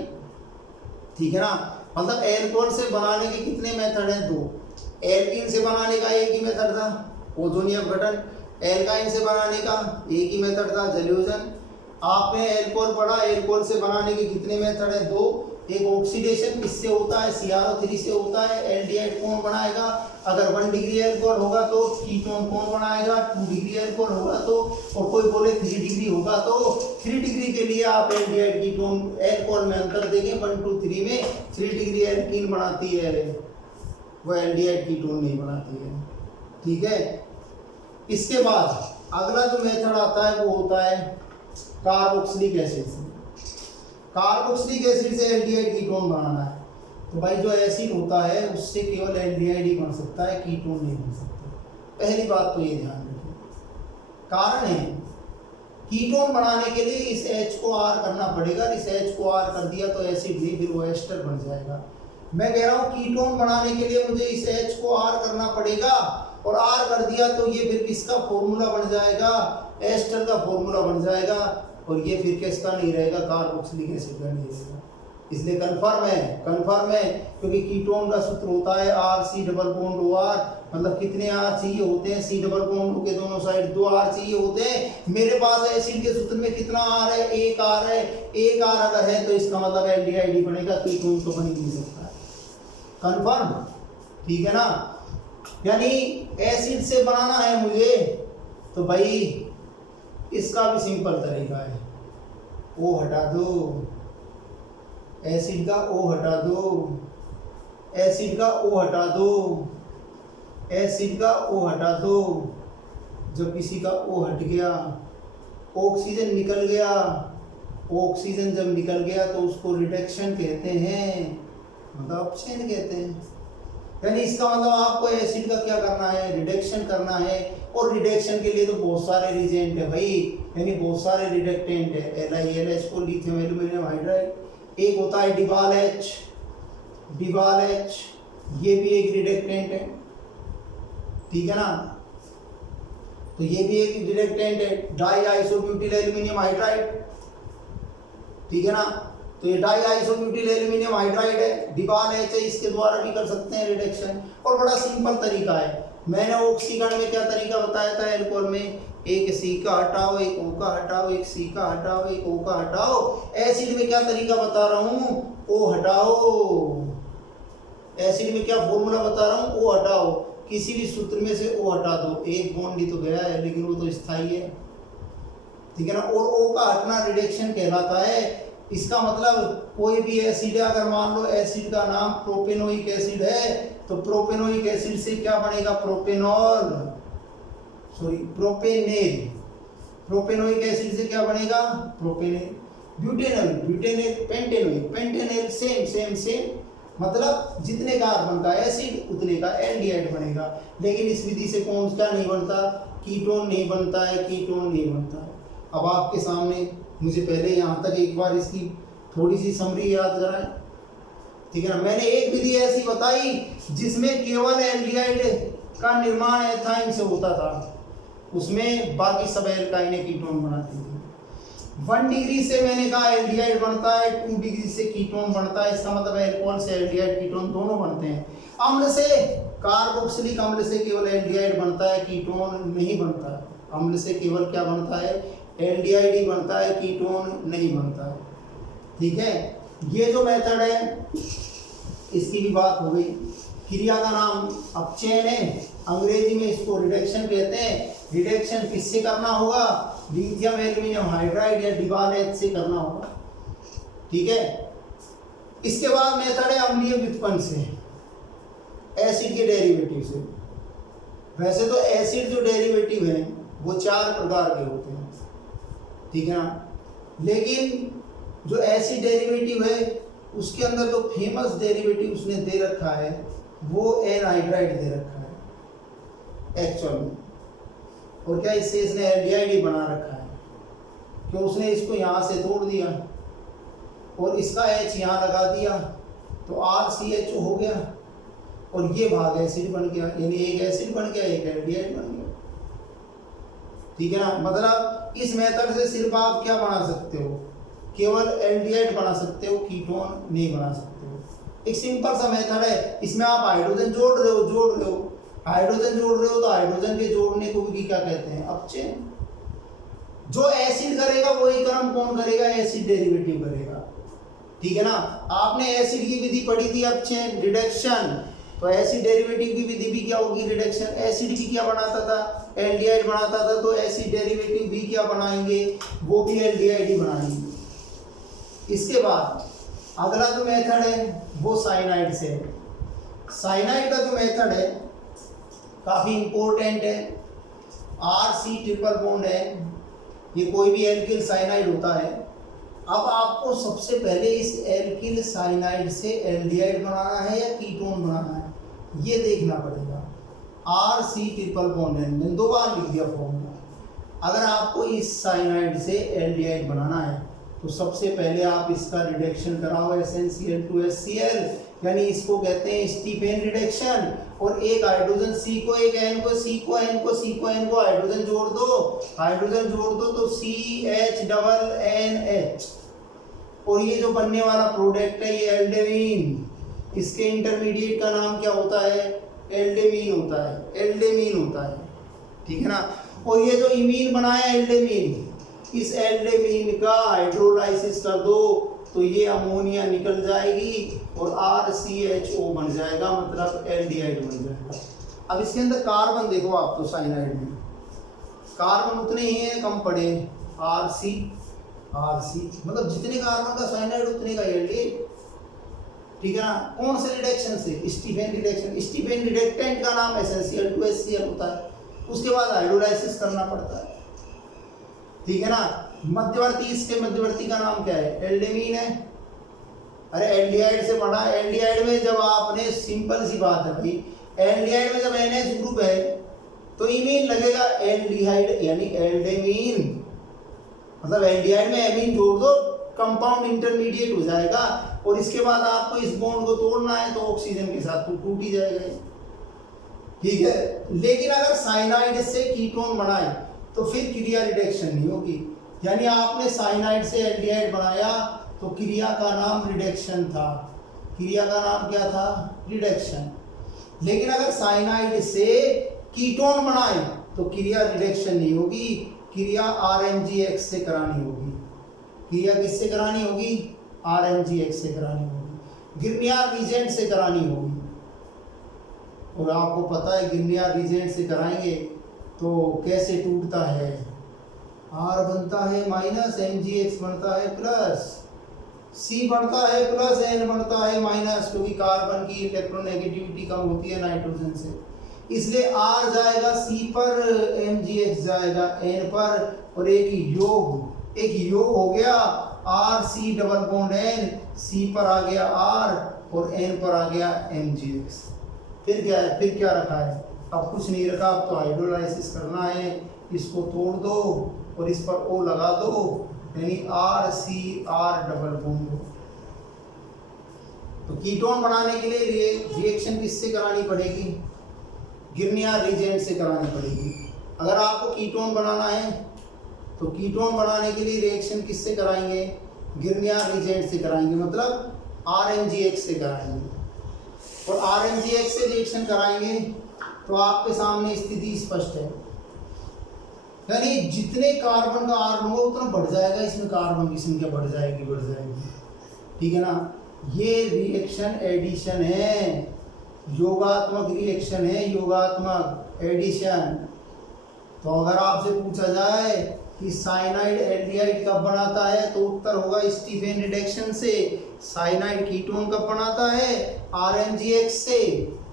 ठीक है ना। मतलब एल्कोहल से बनाने के कितने मेथड हैं? 2। एल्कीन से बनाने का एक ही मेथड था, ओजोन अपघटन। एल्काइन से बनाने का एक ही मेथड था, जलयोजन। आपने एल्कोहल पढ़ा, एल्कोहल से बनाने के कितने मेथड हैं? 2। एक ऑक्सीडेशन किससे होता है? CrO3 से होता है। एल्डिहाइड कौन बनाएगा? अगर 1 डिग्री एल्कोहल होगा तो कीटोन कौन बनाएगा? 2 डिग्री एल्कोहल होगा तो, और कोई बोले 3 डिग्री होगा तो 3 डिग्री के लिए आप एल्डिहाइड कीटोन एल्कोहल में अंतर देंगे 1 2 3 में। 3 डिग्री एल्कीन बनाती है, वो एल्डिहाइड कीटोन नहीं बनाती है, ठीक है। इसके बाद अगला जो मेथड आता है वो होता है कार्बोक्सिलिक एसिड से। कार्बोक्सिलिक एसिड से एल्डिहाइड कीटोन बनाना है। तो भाई जो एसिड होता है उससे केवल एल्डिहाइड ही बन सकता है, कीटोन नहीं बन सकता। पहली बात तो ये ध्यान रखिए। कारण है कीटोन बनाने के लिए इस H को R करना पड़ेगा। इस H को R कर दिया तो एसिड नहीं, फिर वो एस्टर बन जाएगा। मैं कह रहा हूँ कीटोन बनाने के लिए मुझे इस H को R करना पड़ेगा, और R कर दिया तो ये फिर किसका फॉर्मूला बन जाएगा? एस्टर का फॉर्मूला बन जाएगा, और ये फिर किसका नहीं रहेगा? कार्बोक्सिलिक एसिड का नहीं रहेगा। इसलिए कंफर्म है, क्योंकि कीटोन का सूत्र होता है RC≡OR। मतलब कितने R चाहिए होते हैं? C≡O के दोनों साइड 2 R चाहिए होते हैं। मेरे पास एसिड के सूत्र में कितना R है? 1 R है। 1 R अगर है तो इसका मतलब एल्डिहाइड ही बनेगा, कीटोन तो बन ही नहीं सकता है। कंफर्म, ठीक है ना। यानी एसिड से बनाना है मुझे, तो भाई इसका भी सिंपल तरीका है। O हटा दो, एसिड का O हटा दो, एसिड का O हटा दो, एसिड का O हटा दो। जब किसी का O हट गया, ऑक्सीजन निकल गया। ऑक्सीजन जब निकल गया तो उसको रिडक्शन कहते हैं, मतलब अपचयन कहते हैं। यानी इसका मतलब आपको एसिड का क्या करना है? रिडक्शन करना है। और रिडक्शन के लिए तो बहुत सारे रिजेंट है भाई, यानी बहुत सारे रिडक्टेंट है। LiLH को लिथियम एल्यूमिनियम हाइड्राइड। एक होता है डिबाल H, ये भी एक रिडक्टेंट है, ठीक है ना। तो ये भी एक रिडक्टेंट है। डाईआइसोब्यूटिल एल्यूमिनियम हाइड्राइड, ठीक है ना। तो ये डाईआइसोब्यूटिल एल्यूमिनियम हाइड्राइड है, डिबाल H है, इसके द्वारा भी कर सकते हैं रिडक्शन। और बड़ा सिंपल तरीका है। मैंने ऑक्सीकरण में क्या तरीका बताया था एल्कोहल में? एक C का हटाओ, एक O का हटाओ, एक C का हटाओ, एक O का हटाओ। एसिड में क्या तरीका बता रहा हूँ? O हटाओ। एसिड में क्या फॉर्मूला बता रहा हूँ? O हटाओ। किसी भी सूत्र में से O हटा दो। एक बॉन्ड ही तो गया है, लेकिन वो तो स्थायी है, ठीक है ना। और O का हटना रिडक्शन कहलाता है। इसका मतलब कोई भी एसिड है, अगर मान लो एसिड का नाम प्रोपेनोइक एसिड है, तो प्रोपेनोइक एसिड से क्या बनेगा? प्रोपेनेल। प्रोपेनोइक एसिड से क्या बनेगा? प्रोपेनेल। Butanal, pentanoic, same. मतलब जितने कार्बन का एसिड उतने का एल्डिहाइड बनेगा। लेकिन इस विधि से कौन सा नहीं बनता? कीटोन नहीं बनता है। अब आपके सामने मुझे पहले यहाँ तक एक बार इसकी थोड़ी सी समरी याद कराएं, ठीक है ना। मैंने एक विधि ऐसी बताई जिसमें केवल एल्डिहाइड का निर्माण एथाइन से होता था, उसमें बाकी सब एल्काइनें कीटोन बनाती थी। 1 डिग्री से मैंने कहा एल्डिहाइड बनता है, 2 डिग्री से कीटोन बनता है। इसका मतलब एल्कोहल से एल्डिहाइड कीटोन दोनों बनते हैं। अम्ल से, कार्बोक्सिलिक अम्ल से केवल एल्डिहाइड बनता है, कीटोन नहीं बनता है। अम्ल से केवल क्या बनता है? एल्डिहाइड ही बनता है, कीटोन नहीं बनता है, ठीक है। ये जो मेथड है इसकी भी बात हो गई। क्रिया का नाम अपचयन है, अंग्रेजी में इसको रिडक्शन कहते हैं। रिडक्शन किससे करना होगा? लिथियम एल्यूमिनियम हाइड्राइड या डिबाल H से करना होगा, ठीक है। इसके बाद मेथड है अम्लीय व्युत्पन्न से, एसिड के डेरिवेटिव से। वैसे तो एसिड जो डेरिवेटिव है वो 4 प्रकार के होते हैं, ठीक है ना। लेकिन जो एसिड डेरिवेटिव है उसके अंदर जो फेमस डेरिवेटिव उसने दे रखा है वो एनहाइड्राइड दे रखा है एक्चुअल में। और क्या इससे इसने एल्डिहाइड ही बना रखा है, क्यों? उसने इसको यहाँ से तोड़ दिया और इसका H यहाँ लगा दिया तो RCHO हो गया, और ये भाग एसिड बन गया। यानी एक एसिड बन गया, एक एल्डिहाइड बन गया, ठीक है ना। मतलब इस मेथड से सिर्फ आप क्या बना सकते हो? केवल एल्डिहाइड बना सकते हो, कीटोन नहीं बना सकते हो। एक सिंपल सा मेथड है, इसमें आप हाइड्रोजन जोड़ रहे हो, हाइड्रोजन जोड़ रहे हो तो हाइड्रोजन के जोड़ने को भी क्या कहते हैं, अपचयन। जो एसिड करेगा वही कर्म कौन करेगा, एसिड डेरिवेटिव करेगा, ठीक है ना। आपने एसिड की विधि पढ़ी थी अपचयन, रिडक्शन, तो एसिड डेरिवेटिव की विधि भी क्या होगी, रिडक्शन। एसिड भी क्या बनाता था, एल्डिहाइड बनाता था, तो एसिड डेरिवेटिव भी क्या बनाएंगे, वो भी एल्डिहाइड ही बनाएंगे। इसके बाद अगला जो मेथड है वो साइनाइड से है। साइनाइड का जो मेथड है काफी इंपॉर्टेंट है, RC ट्रिपल बॉन्ड है, ये कोई भी एल्किल साइनाइड होता है। अब आपको सबसे पहले इस एल्किल साइनाइड से एल्डिहाइड बनाना है या कीटोन बनाना है, ये देखना पड़ेगा। RC ट्रिपल बॉन्ड है, मैंने 2 बार लिख दिया फॉर्मूला। अगर आपको इस साइनाइड से एल्डिहाइड बनाना है तो सबसे पहले आप इसका रिडक्शन कराओ SnCl to HCl, यानी इसको कहते हैं स्टीफेन रिडक्शन। और एक हाइड्रोजन C को, एक N को, C को N को, C को N को हाइड्रोजन जोड़ दो, हाइड्रोजन जोड़ दो तो CH+NH, और ये जो बनने वाला प्रोडक्ट है ये एल्डेमीन, इसके इंटरमीडिएट का नाम क्या होता है, एल्डेमीन होता है, एल्डेमीन होता है, ठीक है ना। और ये जो इमीन बनाया एल्डेमीन, इस एल्डेमीन का हाइड्रोलाइसिस कर दो तो ये अमोनिया निकल जाएगी और RCHO बन जाएगा, मतलब एल्डिहाइड बन जाएगा। अब इसके अंदर कार्बन देखो आप, तो साइनाइड में कार्बन उतने ही हैं, कम पड़े, RC मतलब जितने कार्बन का साइनाइड उतने का एल्डिहाइड, ठीक है ना। कौन से रिडक्शन से, स्टीफेन रिडक्शन। स्टीफेन रिडक्टेंट का नाम SnCl to HCl होता है, उसके बाद हाइड्रोलाइसिस करना पड़ता है, ठीक है ना। मध्यवर्ती, इसके मध्यवर्ती का नाम क्या है, एल्डेमीन है। अरे एल्डिहाइड से पढ़ा, एल्डिहाइड में जब आपने, सिंपल सी बात है भाई, एल्डिहाइड में जब NH ग्रुप है तो इमीन लगेगा, एल्डिहाइड यानी एल्डेमीन, मतलब एल्डिहाइड में एमीन जोड़ दो, कंपाउंड इंटरमीडिएट हो जाएगा। और इसके बाद आपको इस बॉन्ड को तोड़ना है तो ऑक्सीजन के साथ तो टूट ही जाएगा, ठीक है। लेकिन अगर साइनाइड से कीटोन बनाए तो फिर क्रिया रिडक्शन नहीं होगी, यानी आपने साइनाइड से एल्डिहाइड बनाया तो क्रिया का नाम रिडक्शन था, क्रिया का नाम क्या था, रिडक्शन। लेकिन अगर साइनाइड से कीटोन बनाए तो क्रिया रिडक्शन नहीं होगी, क्रिया RMGX से करानी होगी। क्रिया किससे करानी होगी, RMGX से करानी होगी, गिरनियर रीजेंट से करानी होगी। और आपको पता है गिरनियर रीजेंट से कराएंगे तो कैसे टूटता है, R बनता है माइनस, MgX बनता है प्लस, C बनता है प्लस, N बनता है माइनस, क्योंकि कार्बन की इलेक्ट्रोनेगेटिविटी कम होती है नाइट्रोजन से, इसलिए R जाएगा C पर, MgX जाएगा N पर, और एक योग हो गया RC double bond N, C पर आ गया R और N पर आ गया MgX। फिर क्या है, फिर क्या रखा है, अब कुछ नहीं रखा, अब तो हाइड्रोलाइसिस करना है, इसको तोड़ दो और इस पर O लगा दो, यानी RCR डबल बॉन्ड। तो कीटोन बनाने के लिए रिएक्शन किससे करानी पड़ेगी, गिरनियर रीजेंट से करानी पड़ेगी। अगर आपको कीटोन बनाना है तो कीटोन बनाने के लिए रिएक्शन किससे कराएंगे, गिरनियर रीजेंट से कराएंगे, मतलब RMGX से कराएंगे। और RMGX से रिएक्शन कराएंगे तो आपके सामने स्थिति स्पष्ट है, यानी जितने कार्बन का R होगा उतना बढ़ जाएगा, इसमें कार्बन की संख्या बढ़ जाएगी, ठीक है ना। ये रिएक्शन एडिशन है, योगात्मक रिएक्शन है, योगात्मक एडिशन। तो अगर आपसे पूछा जाए कि साइनाइड एल्डिहाइड कब बनाता है तो उत्तर होगा स्टीफेन रिडक्शन से। साइनाइड कीटोन कब बनाता है, RMGX से।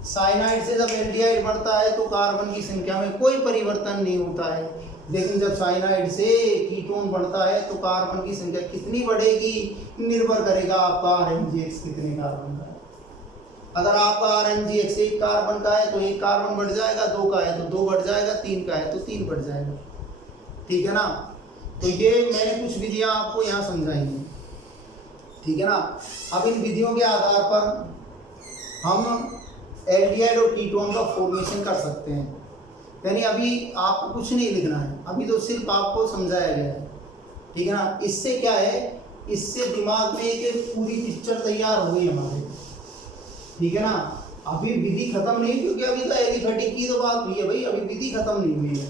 साइनाइड से जब एल्डिहाइड बनता है तो कार्बन की संख्या में कोई परिवर्तन नहीं होता है, लेकिन जब साइनाइड से कीटोन बनता है तो कार्बन की संख्या कितनी बढ़ेगी, निर्भर करेगा आपका RMGX कितने कार्बन का है। अगर आपका RMGX 1 कार्बन का है तो 1 कार्बन बढ़ जाएगा, 2 का है तो 2 बढ़ जाएगा, 3 का है तो 3 बढ़ जाएगा, ठीक है ना। तो ये मैंने कुछ विधियां आपको यहाँ समझाई हैं, ठीक है ना। अब इन विधियों के आधार पर हम एल्डिहाइड और कीटोन का फॉर्मेशन कर सकते हैं, यानी अभी आपको कुछ नहीं लिखना है, अभी तो सिर्फ आपको समझाया गया है, ठीक है ना। इससे क्या है इससे दिमाग में एक पूरी पिक्चर तैयार हो गई हमारे, ठीक है ना। अभी विधि खत्म नहीं, क्योंकि अभी तो एलिफेटिक की तो बात हुई है भाई, अभी विधि खत्म नहीं हुई है,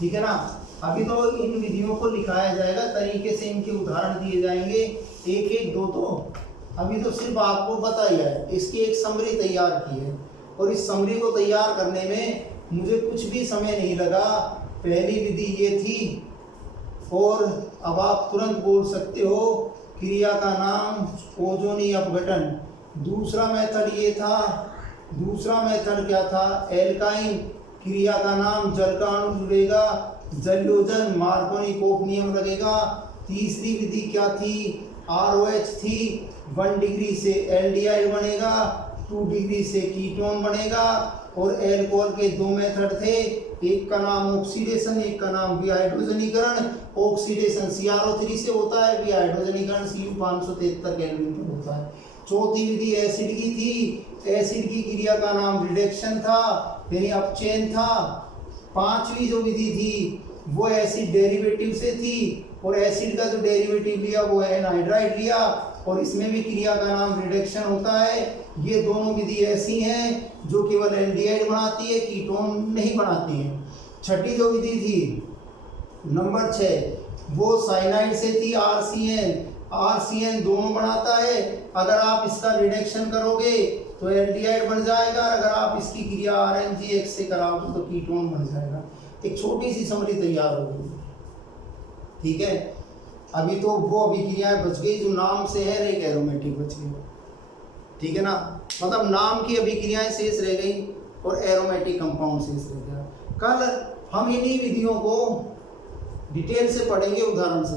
ठीक है ना। अभी तो इन विधियों को लिखाया जाएगा, तरीके से इनके उदाहरण दिए जाएंगे, एक एक दो तो अभी तो सिर्फ आपको बताया है, इसकी एक समरी तैयार की है, और इस समरी को तैयार करने में मुझे कुछ भी समय नहीं लगा। पहली विधि ये थी, और अब आप तुरंत बोल सकते हो क्रिया का नाम ओजोनी अपघटन। दूसरा मेथड ये था, दूसरा मेथड क्या था, एल्काइन, क्रिया का नाम जल का अणु जुड़ेगा, जलयोजन मार्कोनी-कोफ नियम लगेगा। तीसरी विधि क्या थी, ROH थी, 1 डिग्री से एल्डिहाइड बनेगा, 2 डिग्री से कीटोन बनेगा। और एल्कोहल के दो मेथड थे, एक का नाम ऑक्सीडेशन, एक का नाम विहाइड्रोजनीकरण। ऑक्सीडेशन CrO3 से होता है, विहाइड्रोजनीकरण Cu 573 केल्विन पर होता है। चौथी विधि एसिड की थी, एसिड की क्रिया का नाम रिडक्शन था, यानी अपचयन था। पांचवी जो विधि थी वो एसिड डेरिवेटिव से थी, और एसिड का जो डेरिवेटिव लिया वो है एनहाइड्राइड लिया, और इसमें भी क्रिया का नाम रिडक्शन होता है। ये दोनों विधि ऐसी हैं जो केवल एल्डिहाइड बनाती है, कीटोन नहीं बनाती है। छठी जो विधि थी नंबर 6, वो साइनाइड से थी, RCN दोनों बनाता है। अगर आप इसका रिडक्शन करोगे तो एल्डिहाइड बन जाएगा, अगर आप इसकी क्रिया RNGX से कराओगे तो कीटोन बन जाएगा। एक छोटी सी समरी तैयार हो गई, ठीक है। अभी तो वो अभिक्रियाएं बच गई जो नाम से है, एक एरोमेटिक बच गई, ठीक है ना। मतलब नाम की अभिक्रियाएं शेष रह गई और एरोमेटिक कंपाउंड शेष रह गया। कल हम इन्हीं विधियों को डिटेल से पढ़ेंगे, उदाहरण से,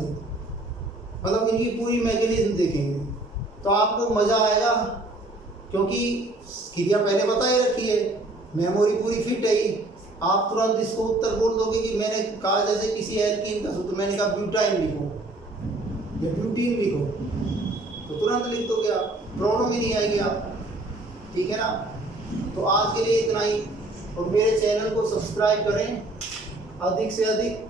मतलब इनकी पूरी मैकेनिज्म देखेंगे, तो आपको मज़ा आएगा, क्योंकि क्रिया पहले बता ही रखी है, मेमोरी पूरी फिट है ही। आप तुरंत इसको उत्तर बोल दोगे कि मैंने कहा जैसे किसी एल्कीन का सूत्र, मैंने कहा ब्यूटाइन लिखो या ब्यूटीन लिखो, तो तुरंत लिख दोगे आप, प्रॉब्लम ही नहीं आएगी आप, ठीक है ना। तो आज के लिए इतना ही, और मेरे चैनल को सब्सक्राइब करें अधिक से अधिक।